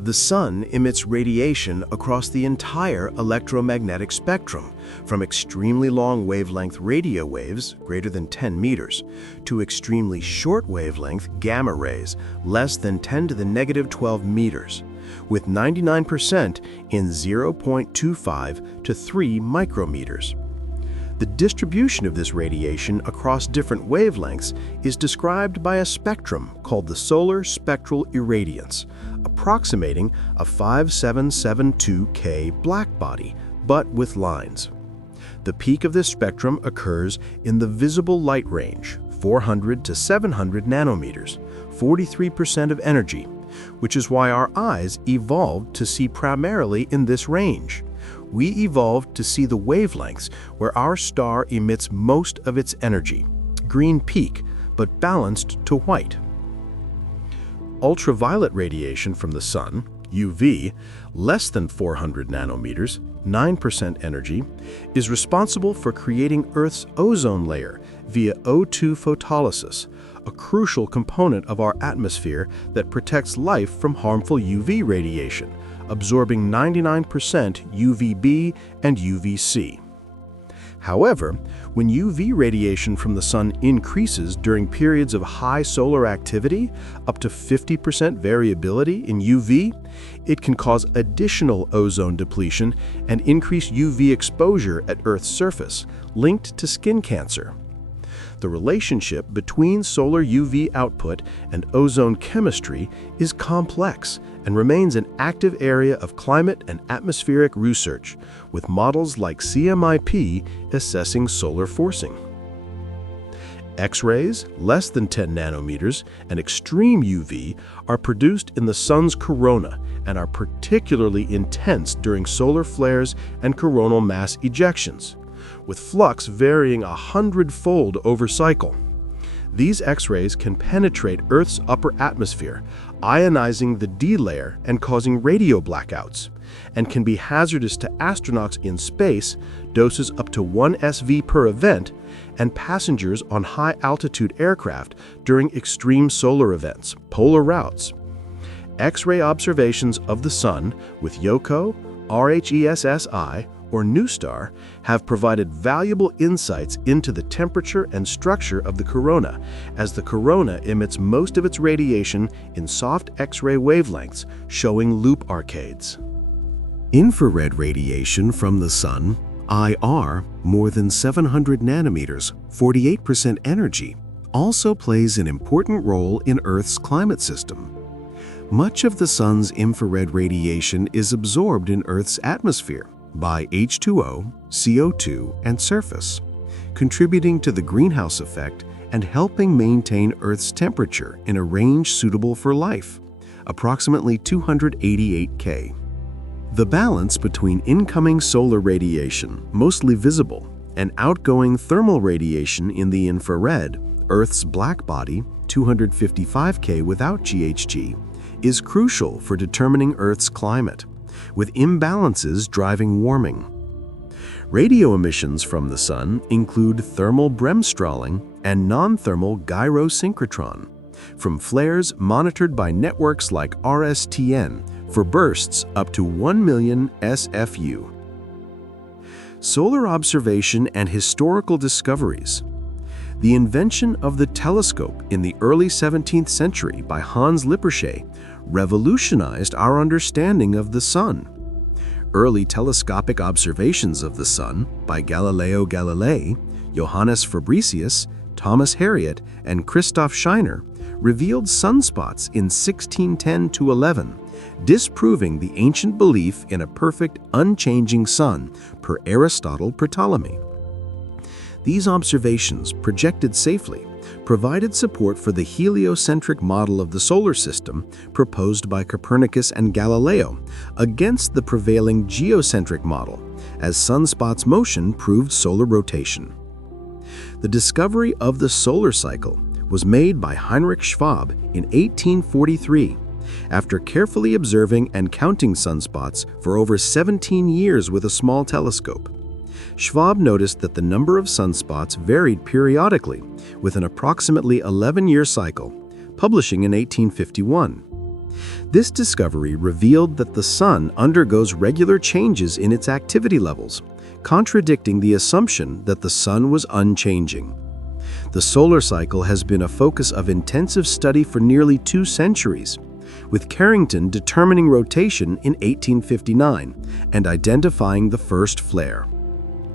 The Sun emits radiation across the entire electromagnetic spectrum, from extremely long wavelength radio waves, greater than 10 meters, to extremely short wavelength gamma rays, less than 10 to the negative 12 meters, with 99% in 0.25 to 3 micrometers. The distribution of this radiation across different wavelengths is described by a spectrum called the solar spectral irradiance, approximating a 5772K blackbody, but with lines. The peak of this spectrum occurs in the visible light range, 400 to 700 nanometers, 43% of energy, which is why our eyes evolved to see primarily in this range. We evolved to see the wavelengths where our star emits most of its energy, green peak, but balanced to white. Ultraviolet radiation from the Sun, UV, less than 400 nanometers, 9% energy, is responsible for creating Earth's ozone layer via O2 photolysis, a crucial component of our atmosphere that protects life from harmful UV radiation, absorbing 99% UVB and UVC. However, when UV radiation from the sun increases during periods of high solar activity, up to 50% variability in UV, it can cause additional ozone depletion and increase UV exposure at Earth's surface, linked to skin cancer. The relationship between solar UV output and ozone chemistry is complex and remains an active area of climate and atmospheric research, with models like CMIP assessing solar forcing. X-rays, less than 10 nanometers, and extreme UV are produced in the sun's corona and are particularly intense during solar flares and coronal mass ejections, with flux varying 100-fold over cycle. These X-rays can penetrate Earth's upper atmosphere, ionizing the D layer and causing radio blackouts, and can be hazardous to astronauts in space, doses up to 1 SV per event, and passengers on high-altitude aircraft during extreme solar events, polar routes. X-ray observations of the sun with YOCO, RHESSI, or NuSTAR have provided valuable insights into the temperature and structure of the corona, as the corona emits most of its radiation in soft X-ray wavelengths, showing loop arcades. Infrared radiation from the sun, IR, more than 700 nanometers, 48% energy, also plays an important role in Earth's climate system. Much of the sun's infrared radiation is absorbed in Earth's atmosphere by H2O, CO2, and surface, contributing to the greenhouse effect and helping maintain Earth's temperature in a range suitable for life, approximately 288 K. The balance between incoming solar radiation, mostly visible, and outgoing thermal radiation in the infrared, Earth's black body, 255 K without GHG, is crucial for determining Earth's climate, with imbalances driving warming. Radio emissions from the sun include thermal bremsstrahlung and non-thermal gyrosynchrotron, from flares monitored by networks like RSTN for bursts up to 1 million SFU. Solar observation and historical discoveries. The invention of the telescope in the early 17th century by Hans Lippershey revolutionized our understanding of the sun. Early telescopic observations of the sun by Galileo Galilei, Johannes Fabricius, Thomas Harriot, and Christoph Scheiner revealed sunspots in 1610–11, disproving the ancient belief in a perfect, unchanging sun per Aristotle per Ptolemy. These observations, projected safely, provided support for the heliocentric model of the solar system proposed by Copernicus and Galileo against the prevailing geocentric model, as sunspots' motion proved solar rotation. The discovery of the solar cycle was made by Heinrich Schwab in 1843, after carefully observing and counting sunspots for over 17 years with a small telescope. Schwab noticed that the number of sunspots varied periodically, with an approximately 11-year cycle, publishing in 1851. This discovery revealed that the sun undergoes regular changes in its activity levels, contradicting the assumption that the sun was unchanging. The solar cycle has been a focus of intensive study for nearly 2 centuries, with Carrington determining rotation in 1859 and identifying the first flare.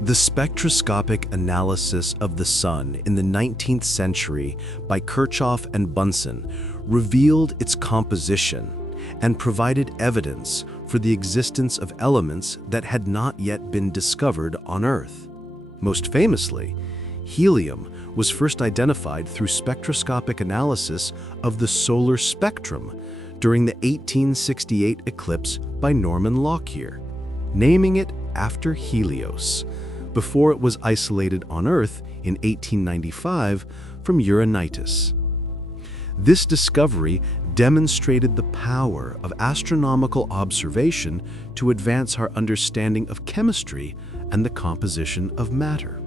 The spectroscopic analysis of the sun in the 19th century by Kirchhoff and Bunsen revealed its composition and provided evidence for the existence of elements that had not yet been discovered on Earth. Most famously, helium was first identified through spectroscopic analysis of the solar spectrum during the 1868 eclipse by Norman Lockyer, naming it after Helios, before it was isolated on Earth in 1895 from Uranitis. This discovery demonstrated the power of astronomical observation to advance our understanding of chemistry and the composition of matter.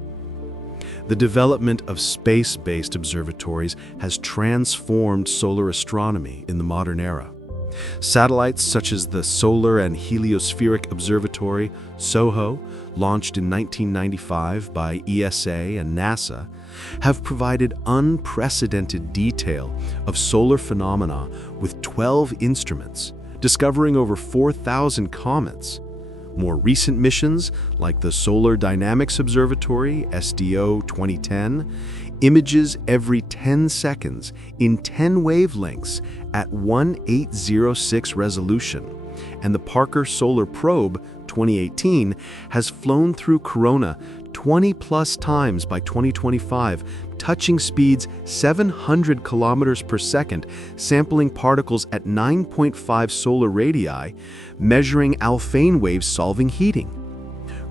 The development of space-based observatories has transformed solar astronomy in the modern era. Satellites such as the Solar and Heliospheric Observatory, SOHO, launched in 1995 by ESA and NASA, have provided unprecedented detail of solar phenomena with 12 instruments, discovering over 4,000 comets. More recent missions, like the Solar Dynamics Observatory, SDO 2010, images every 10 seconds in 10 wavelengths at 1806 resolution, and the Parker Solar Probe 2018 has flown through Corona 20+ times by 2025, touching speeds 700 kilometers per second, sampling particles at 9.5 solar radii, measuring Alfvén waves solving heating.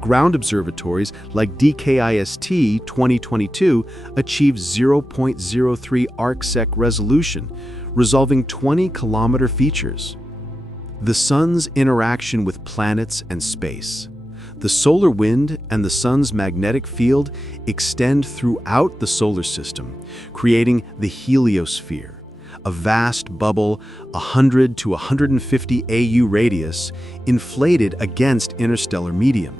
Ground observatories like DKIST 2022 achieved 0.03 arcsec resolution, resolving 20-kilometer features. The Sun's interaction with planets and space. The solar wind and the Sun's magnetic field extend throughout the solar system, creating the heliosphere, a vast bubble 100 to 150 AU radius, inflated against interstellar medium.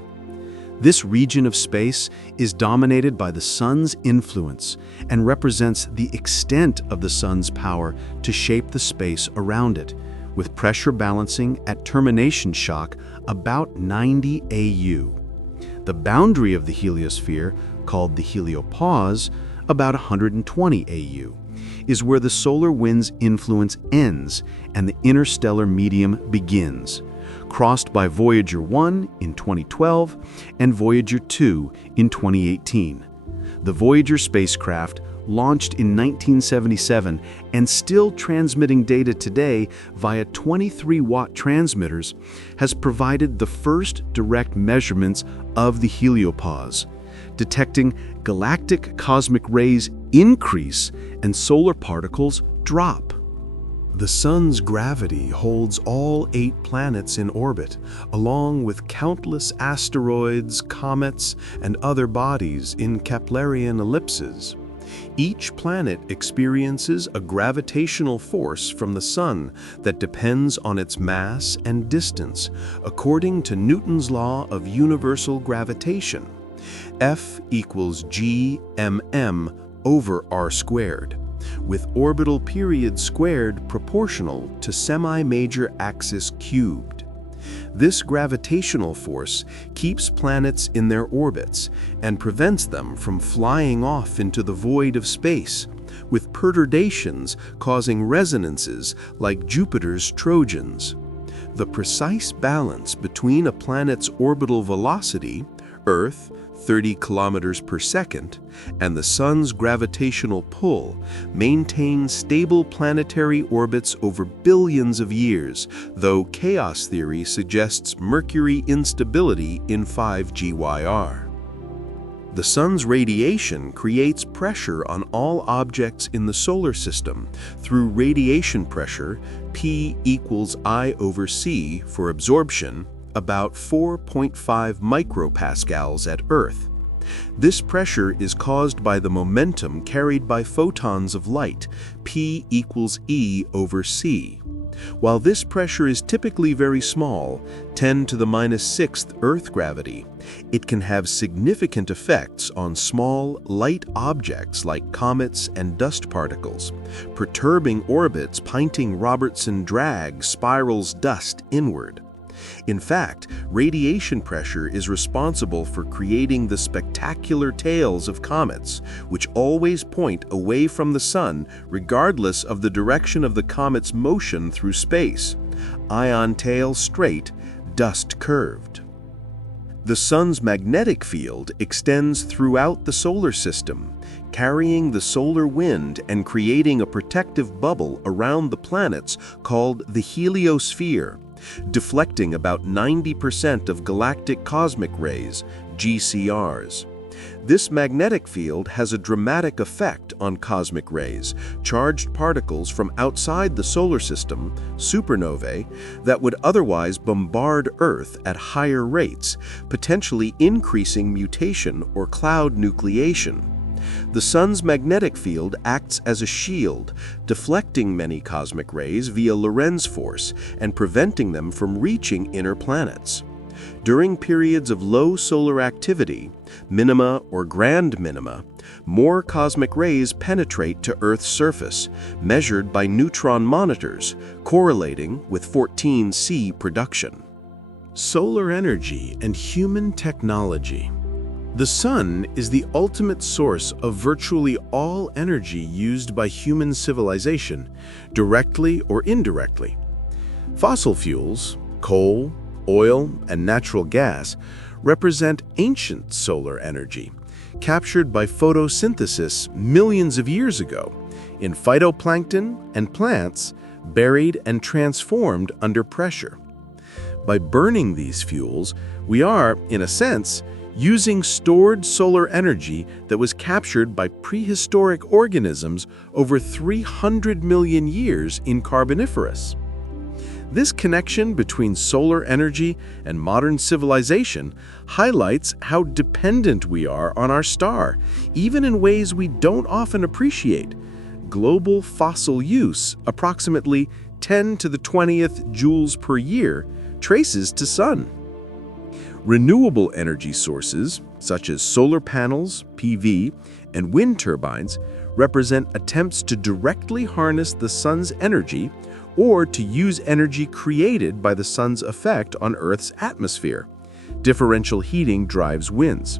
This region of space is dominated by the Sun's influence and represents the extent of the Sun's power to shape the space around it, with pressure balancing at termination shock about 90 AU. The boundary of the heliosphere, called the heliopause, about 120 AU, is where the solar wind's influence ends and the interstellar medium begins, crossed by Voyager 1 in 2012 and Voyager 2 in 2018. The Voyager spacecraft, launched in 1977 and still transmitting data today via 23-watt transmitters, has provided the first direct measurements of the heliopause, detecting galactic cosmic rays increase and solar particles drop. The Sun's gravity holds all 8 planets in orbit, along with countless asteroids, comets, and other bodies in Keplerian ellipses. Each planet experiences a gravitational force from the Sun that depends on its mass and distance, according to Newton's law of universal gravitation. F equals g/m/m over r squared, with orbital period squared proportional to semi-major axis cubed. This gravitational force keeps planets in their orbits and prevents them from flying off into the void of space, with perturbations causing resonances like Jupiter's Trojans. The precise balance between a planet's orbital velocity, Earth, 30 kilometers per second, and the Sun's gravitational pull maintain stable planetary orbits over billions of years, though chaos theory suggests Mercury instability in 5 GYR. The Sun's radiation creates pressure on all objects in the solar system through radiation pressure, P equals I over C for absorption, about 4.5 micropascals at Earth. This pressure is caused by the momentum carried by photons of light, P equals E over C. While this pressure is typically very small, 10 to the -6th Earth gravity, it can have significant effects on small, light objects like comets and dust particles, perturbing orbits. Poynting-Robertson drag spirals dust inward. In fact, radiation pressure is responsible for creating the spectacular tails of comets, which always point away from the Sun regardless of the direction of the comet's motion through space. Ion tail straight, dust curved. The Sun's magnetic field extends throughout the solar system, carrying the solar wind and creating a protective bubble around the planets called the heliosphere, deflecting about 90% of galactic cosmic rays, GCRs. This magnetic field has a dramatic effect on cosmic rays, charged particles from outside the solar system, supernovae, that would otherwise bombard Earth at higher rates, potentially increasing mutation or cloud nucleation. The sun's magnetic field acts as a shield, deflecting many cosmic rays via Lorentz force and preventing them from reaching inner planets. During periods of low solar activity, minima or grand minima, more cosmic rays penetrate to Earth's surface, measured by neutron monitors, correlating with 14C production. Solar energy and human technology. The sun is the ultimate source of virtually all energy used by human civilization, directly or indirectly. Fossil fuels, coal, oil, and natural gas represent ancient solar energy, captured by photosynthesis millions of years ago in phytoplankton and plants buried and transformed under pressure. By burning these fuels, we are, in a sense, using stored solar energy that was captured by prehistoric organisms over 300 million years in Carboniferous. This connection between solar energy and modern civilization highlights how dependent we are on our star, even in ways we don't often appreciate. Global fossil use, approximately 10 to the 20th joules per year, traces to sun. Renewable energy sources, such as solar panels, PV, and wind turbines, represent attempts to directly harness the sun's energy or to use energy created by the sun's effect on Earth's atmosphere. Differential heating drives winds.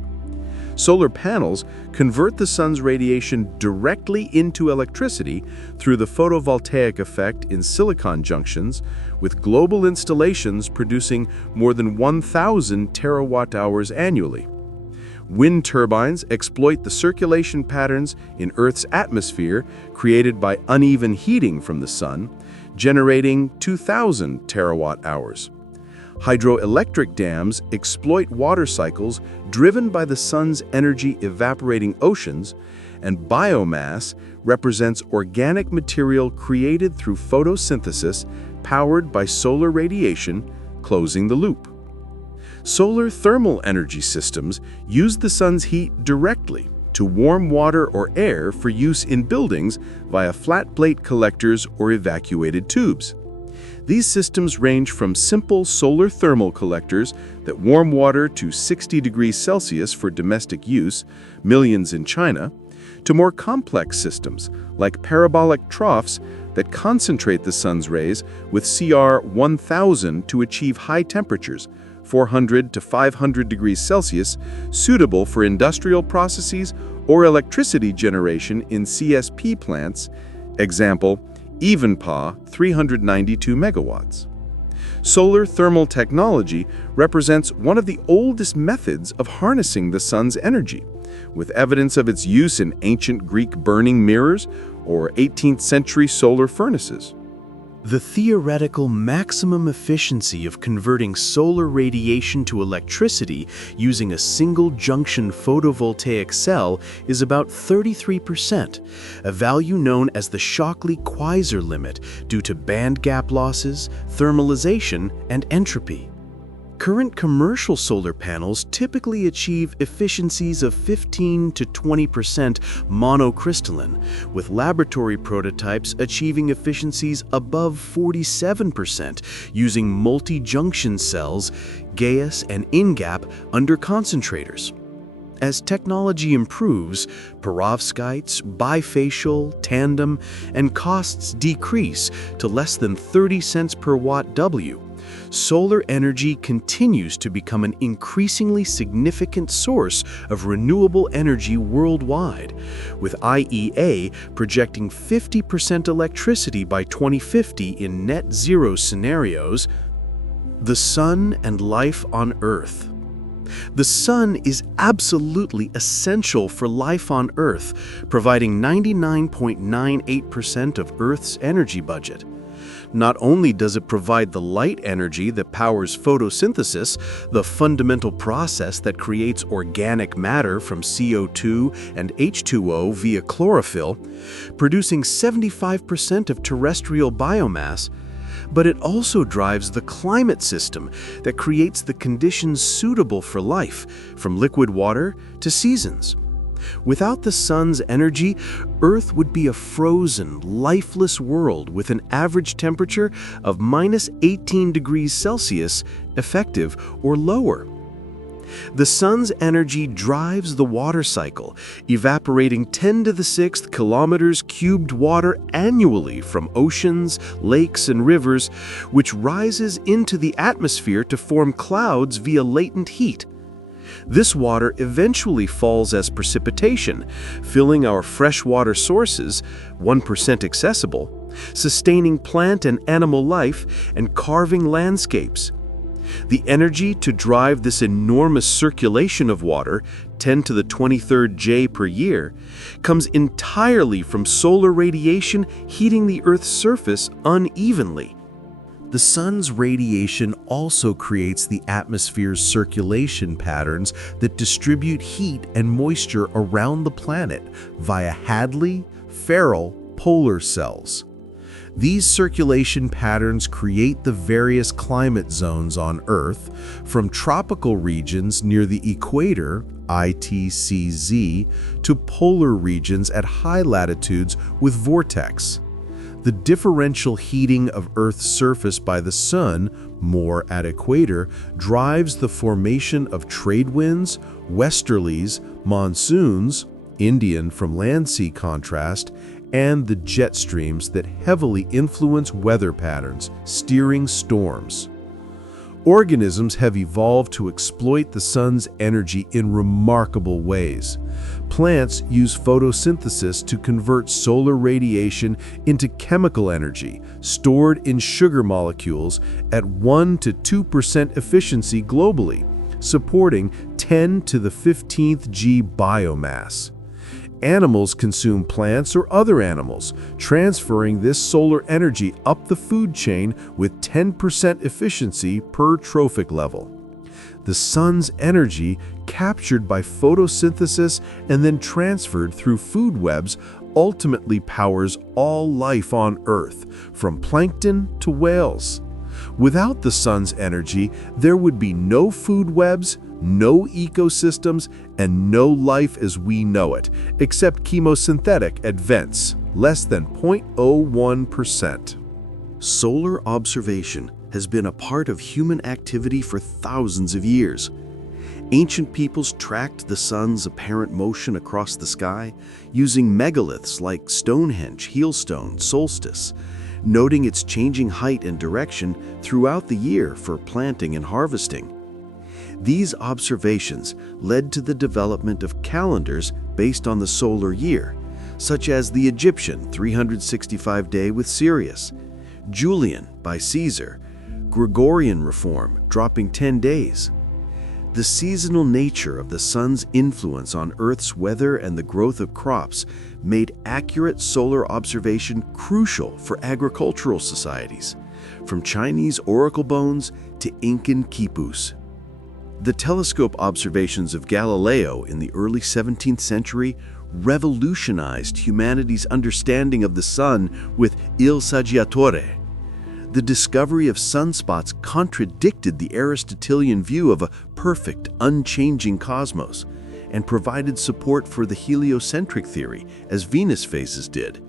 Solar panels convert the sun's radiation directly into electricity through the photovoltaic effect in silicon junctions, with global installations producing more than 1,000 terawatt-hours annually. Wind turbines exploit the circulation patterns in Earth's atmosphere created by uneven heating from the sun, generating 2,000 terawatt-hours. Hydroelectric dams exploit water cycles driven by the sun's energy evaporating oceans, and biomass represents organic material created through photosynthesis powered by solar radiation, closing the loop. Solar thermal energy systems use the sun's heat directly to warm water or air for use in buildings via flat plate collectors or evacuated tubes. These systems range from simple solar thermal collectors that warm water to 60 degrees Celsius for domestic use, millions in China, to more complex systems like parabolic troughs that concentrate the sun's rays with CR 1000 to achieve high temperatures, 400 to 500 degrees Celsius, suitable for industrial processes or electricity generation in CSP plants, example, Evenpa 392 megawatts. Solar thermal technology represents one of the oldest methods of harnessing the sun's energy, with evidence of its use in ancient Greek burning mirrors or 18th century solar furnaces. The theoretical maximum efficiency of converting solar radiation to electricity using a single-junction photovoltaic cell is about 33%, a value known as the Shockley-Queisser limit due to band gap losses, thermalization, and entropy. Current commercial solar panels typically achieve efficiencies of 15 to 20% monocrystalline, with laboratory prototypes achieving efficiencies above 47% using multi-junction cells, GAES and INGAP underconcentrators. As technology improves, perovskites, bifacial, tandem, and costs decrease to less than 30 cents per watt W. Solar energy continues to become an increasingly significant source of renewable energy worldwide, with IEA projecting 50% electricity by 2050 in net zero scenarios. The sun and life on Earth. The sun is absolutely essential for life on Earth, providing 99.98% of Earth's energy budget. Not only does it provide the light energy that powers photosynthesis, the fundamental process that creates organic matter from CO2 and H2O via chlorophyll, producing 75% of terrestrial biomass, but it also drives the climate system that creates the conditions suitable for life, from liquid water to seasons. Without the sun's energy, Earth would be a frozen, lifeless world with an average temperature of -18 degrees Celsius, effective or lower. The sun's energy drives the water cycle, evaporating 10 to the 6th kilometers cubed water annually from oceans, lakes, and rivers, which rises into the atmosphere to form clouds via latent heat. This water eventually falls as precipitation, filling our freshwater sources, 1% accessible, sustaining plant and animal life, and carving landscapes. The energy to drive this enormous circulation of water, 10 to the 23rd J per year, comes entirely from solar radiation heating the Earth's surface unevenly. The sun's radiation also creates the atmosphere's circulation patterns that distribute heat and moisture around the planet via Hadley-Farrell polar cells. These circulation patterns create the various climate zones on Earth, from tropical regions near the equator, ITCZ, to polar regions at high latitudes with vortex. The differential heating of Earth's surface by the sun, more at equator, drives the formation of trade winds, westerlies, monsoons, Indian from land-sea contrast, and the jet streams that heavily influence weather patterns, steering storms. Organisms have evolved to exploit the sun's energy in remarkable ways. Plants use photosynthesis to convert solar radiation into chemical energy, stored in sugar molecules at 1 to 2% efficiency globally, supporting 10 to the 15th G biomass. Animals consume plants or other animals, transferring this solar energy up the food chain with 10% efficiency per trophic level. The sun's energy, captured by photosynthesis and then transferred through food webs, ultimately powers all life on Earth, from plankton to whales. Without the sun's energy, there would be no food webs, no ecosystems, and no life as we know it, except chemosynthetic at vents, less than 0.01%. Solar observation has been a part of human activity for thousands of years. Ancient peoples tracked the sun's apparent motion across the sky using megaliths like Stonehenge, Heelstone, Solstice, noting its changing height and direction throughout the year for planting and harvesting. These observations led to the development of calendars based on the solar year, such as the Egyptian 365-day with Sirius, Julian by Caesar, Gregorian reform dropping 10 days. The seasonal nature of the sun's influence on Earth's weather and the growth of crops made accurate solar observation crucial for agricultural societies, from Chinese oracle bones to Incan quipus. The telescope observations of Galileo in the early 17th century revolutionized humanity's understanding of the sun with Il Saggiatore. The discovery of sunspots contradicted the Aristotelian view of a perfect, unchanging cosmos and provided support for the heliocentric theory, as Venus phases did.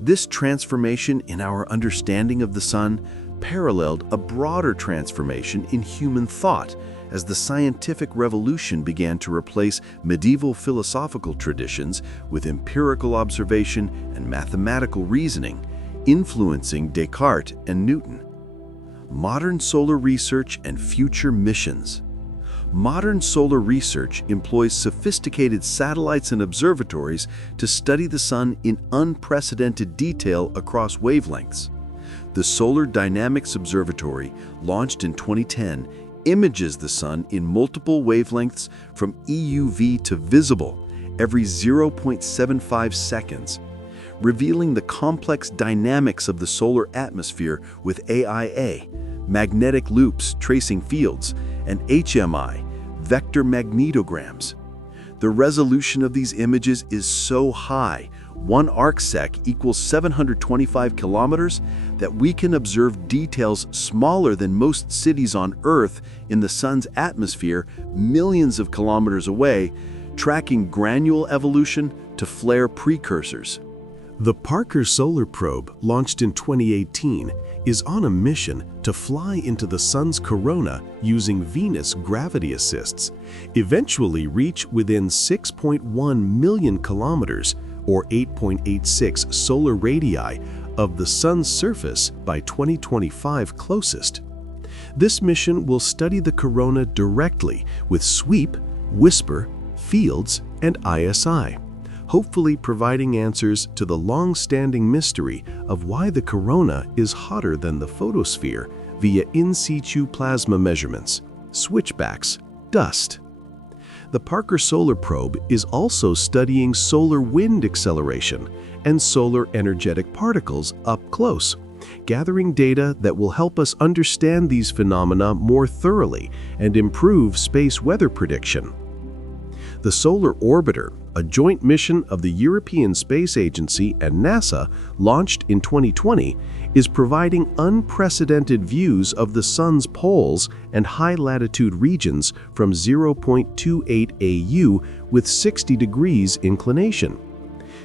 This transformation in our understanding of the sun paralleled a broader transformation in human thought as the scientific revolution began to replace medieval philosophical traditions with empirical observation and mathematical reasoning, influencing Descartes and Newton. Modern solar research and future missions. Modern solar research employs sophisticated satellites and observatories to study the sun in unprecedented detail across wavelengths. The Solar Dynamics Observatory, launched in 2010, images the sun in multiple wavelengths from EUV to visible every 0.75 seconds, revealing the complex dynamics of the solar atmosphere with AIA, magnetic loops tracing fields, and HMI, vector magnetograms. The resolution of these images is so high, 1 arcsec equals 725 kilometers, that we can observe details smaller than most cities on Earth in the sun's atmosphere millions of kilometers away, tracking granule evolution to flare precursors. The Parker Solar Probe, launched in 2018, is on a mission to fly into the Sun's corona using Venus gravity assists, eventually reach within 6.1 million kilometers, or 8.86 solar radii, of the Sun's surface by 2025 closest. This mission will study the corona directly with SWEEP, WHISPER, FIELDS, and ISI, hopefully providing answers to the long-standing mystery of why the corona is hotter than the photosphere via in situ plasma measurements, switchbacks, dust. The Parker Solar Probe is also studying solar wind acceleration and solar energetic particles up close, gathering data that will help us understand these phenomena more thoroughly and improve space weather prediction. The Solar Orbiter, a joint mission of the European Space Agency and NASA, launched in 2020, is providing unprecedented views of the Sun's poles and high-latitude regions from 0.28 AU with 60 degrees inclination.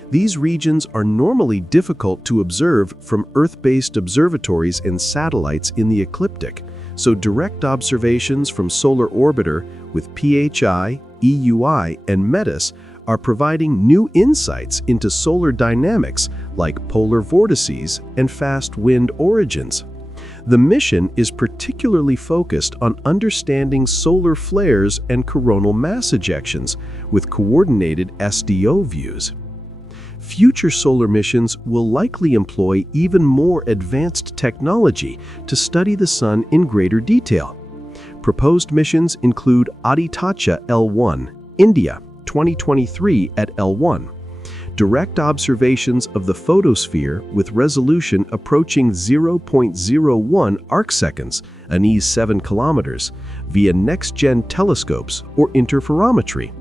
These regions are normally difficult to observe from Earth-based observatories and satellites in the ecliptic, so direct observations from Solar Orbiter with PHI, EUI, and METIS are providing new insights into solar dynamics like polar vortices and fast wind origins. The mission is particularly focused on understanding solar flares and coronal mass ejections with coordinated SDO views. Future solar missions will likely employ even more advanced technology to study the Sun in greater detail. Proposed missions include Aditya L1, India, 2023 at L1. Direct observations of the photosphere with resolution approaching 0.01 arcseconds, an 7 kilometers, via next-gen telescopes or interferometry.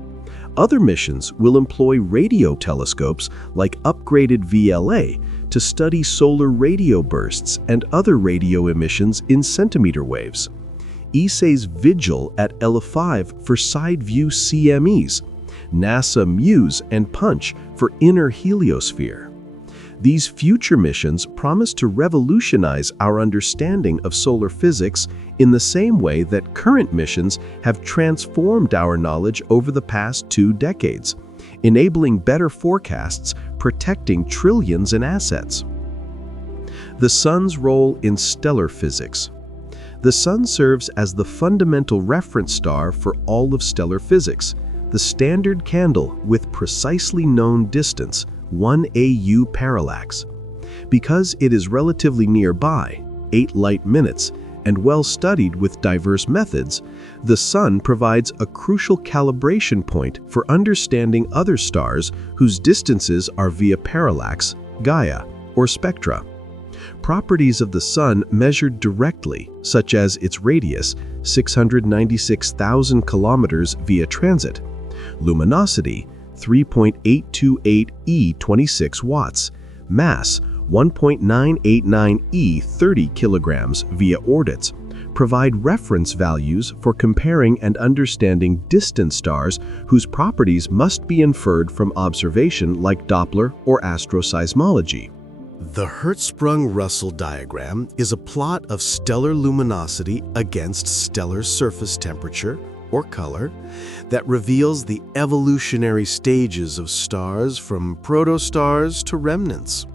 Other missions will employ radio telescopes like upgraded VLA to study solar radio bursts and other radio emissions in centimeter waves. ESA's Vigil at L5 for side-view CMEs, NASA MUSE and PUNCH for inner heliosphere. These future missions promise to revolutionize our understanding of solar physics in the same way that current missions have transformed our knowledge over the past 2 decades, enabling better forecasts, protecting trillions in assets. The Sun's role in stellar physics. The Sun serves as the fundamental reference star for all of stellar physics, the standard candle with precisely known distance, 1 AU parallax. Because it is relatively nearby, 8 light minutes, and well studied with diverse methods, the Sun provides a crucial calibration point for understanding other stars whose distances are via parallax, Gaia, or spectra. Properties of the Sun measured directly, such as its radius, 696,000 kilometers via transit, luminosity, 3.828 E 26 watts, mass, 1.989 E 30 kilograms via orbits, provide reference values for comparing and understanding distant stars whose properties must be inferred from observation like Doppler or astroseismology. The Hertzsprung-Russell diagram is a plot of stellar luminosity against stellar surface temperature, or color, that reveals the evolutionary stages of stars from protostars to remnants.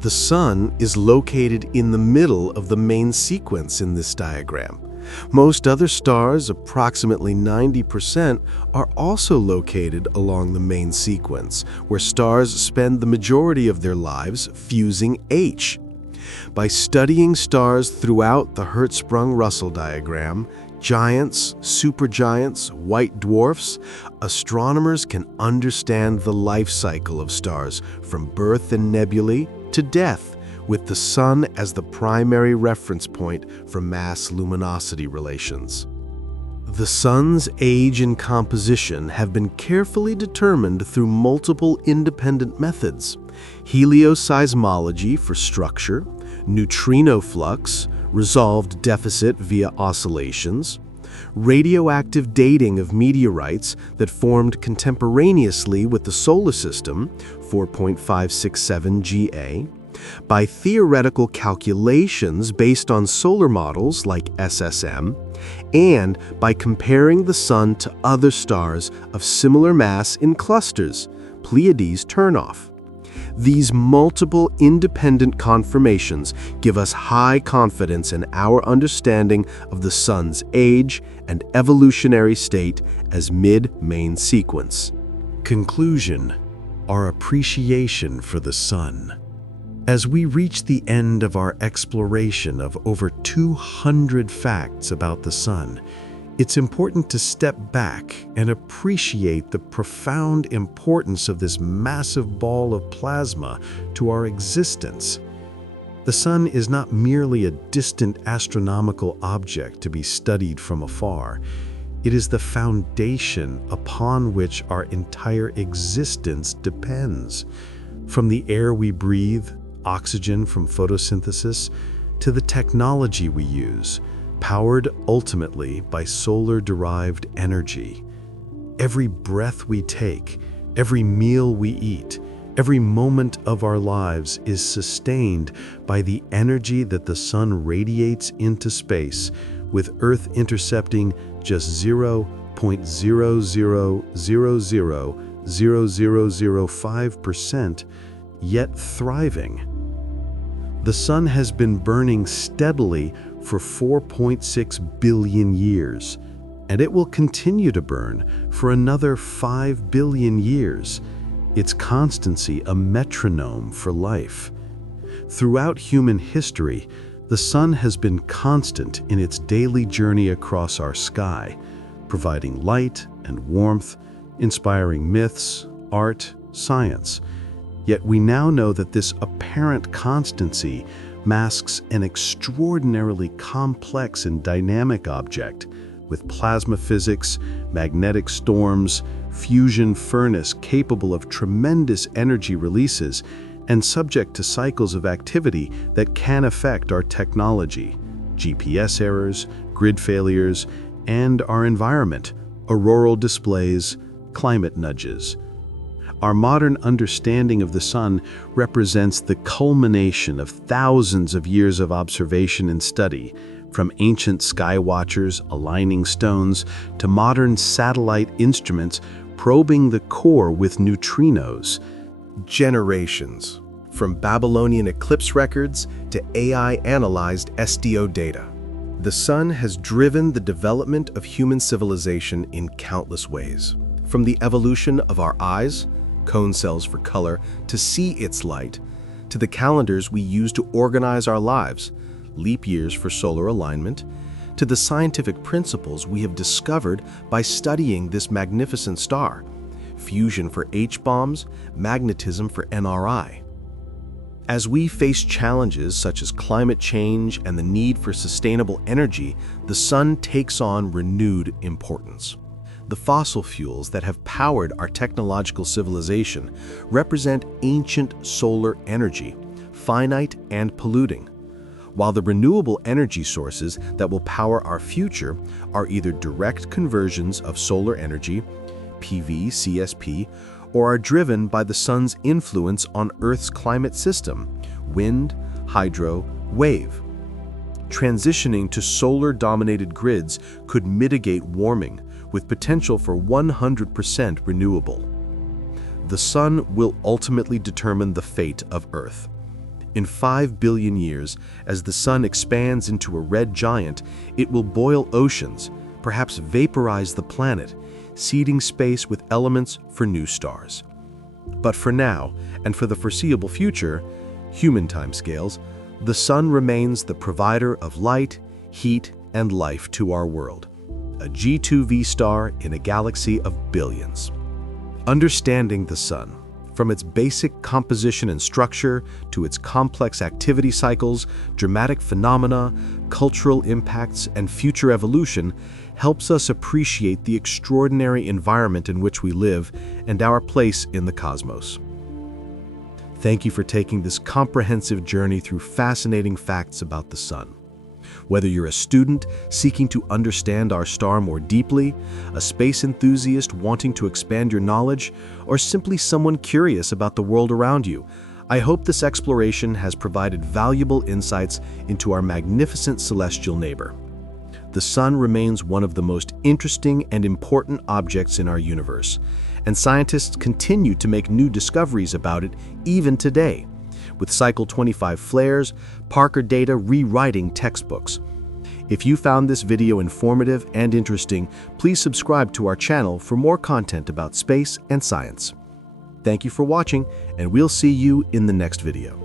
The Sun is located in the middle of the main sequence in this diagram. Most other stars, approximately 90%, are also located along the main sequence, where stars spend the majority of their lives fusing H. By studying stars throughout the Hertzsprung-Russell diagram, giants, supergiants, white dwarfs, astronomers can understand the life cycle of stars from birth and nebulae to death, with the Sun as the primary reference point for mass-luminosity relations. The Sun's age and composition have been carefully determined through multiple independent methods: helioseismology for structure, neutrino flux, resolved deficit via oscillations, radioactive dating of meteorites that formed contemporaneously with the solar system, 4.567 GA, by theoretical calculations based on solar models like SSM, and by comparing the Sun to other stars of similar mass in clusters, Pleiades turnoff. These multiple independent confirmations give us high confidence in our understanding of the Sun's age and evolutionary state as mid-main sequence. Conclusion: our appreciation for the Sun. As we reach the end of our exploration of over 200 facts about the Sun, it's important to step back and appreciate the profound importance of this massive ball of plasma to our existence. The Sun is not merely a distant astronomical object to be studied from afar. It is the foundation upon which our entire existence depends. From the air we breathe, oxygen from photosynthesis, to the technology we use, powered ultimately by solar-derived energy. Every breath we take, every meal we eat, every moment of our lives is sustained by the energy that the Sun radiates into space, with Earth intercepting just 0.0000005%, yet thriving. The Sun has been burning steadily for 4.6 billion years, and it will continue to burn for another 5 billion years, its constancy a metronome for life. Throughout human history, the Sun has been constant in its daily journey across our sky, providing light and warmth, inspiring myths, art, science. Yet we now know that this apparent constancy masks an extraordinarily complex and dynamic object, with plasma physics, magnetic storms, fusion furnace capable of tremendous energy releases, and subject to cycles of activity that can affect our technology, GPS errors, grid failures, and our environment, auroral displays, climate nudges. Our modern understanding of the Sun represents the culmination of thousands of years of observation and study, from ancient sky watchers aligning stones to modern satellite instruments probing the core with neutrinos. Generations, from Babylonian eclipse records to AI-analyzed SDO data. The Sun has driven the development of human civilization in countless ways. From the evolution of our eyes, cone cells for color, to see its light, to the calendars we use to organize our lives, leap years for solar alignment, to the scientific principles we have discovered by studying this magnificent star, fusion for H-bombs, magnetism for NRI. As we face challenges such as climate change and the need for sustainable energy, the Sun takes on renewed importance. The fossil fuels that have powered our technological civilization represent ancient solar energy, finite and polluting, while the renewable energy sources that will power our future are either direct conversions of solar energy, PV, CSP, or are driven by the Sun's influence on Earth's climate system, wind, hydro, wave. Transitioning to solar-dominated grids could mitigate warming, with potential for 100% renewable. The Sun will ultimately determine the fate of Earth. In 5 billion years, as the Sun expands into a red giant, it will boil oceans, perhaps vaporize the planet, seeding space with elements for new stars. But for now, and for the foreseeable future, human timescales, the Sun remains the provider of light, heat, and life to our world. A G2V star in a galaxy of billions. Understanding the Sun, from its basic composition and structure to its complex activity cycles, dramatic phenomena, cultural impacts, and future evolution, helps us appreciate the extraordinary environment in which we live and our place in the cosmos. Thank you for taking this comprehensive journey through fascinating facts about the Sun. Whether you're a student seeking to understand our star more deeply, a space enthusiast wanting to expand your knowledge, or simply someone curious about the world around you, I hope this exploration has provided valuable insights into our magnificent celestial neighbor. The Sun remains one of the most interesting and important objects in our universe, and scientists continue to make new discoveries about it even today, with Cycle 25 flares, Parker data rewriting textbooks. If you found this video informative and interesting, please subscribe to our channel for more content about space and science. Thank you for watching, and we'll see you in the next video.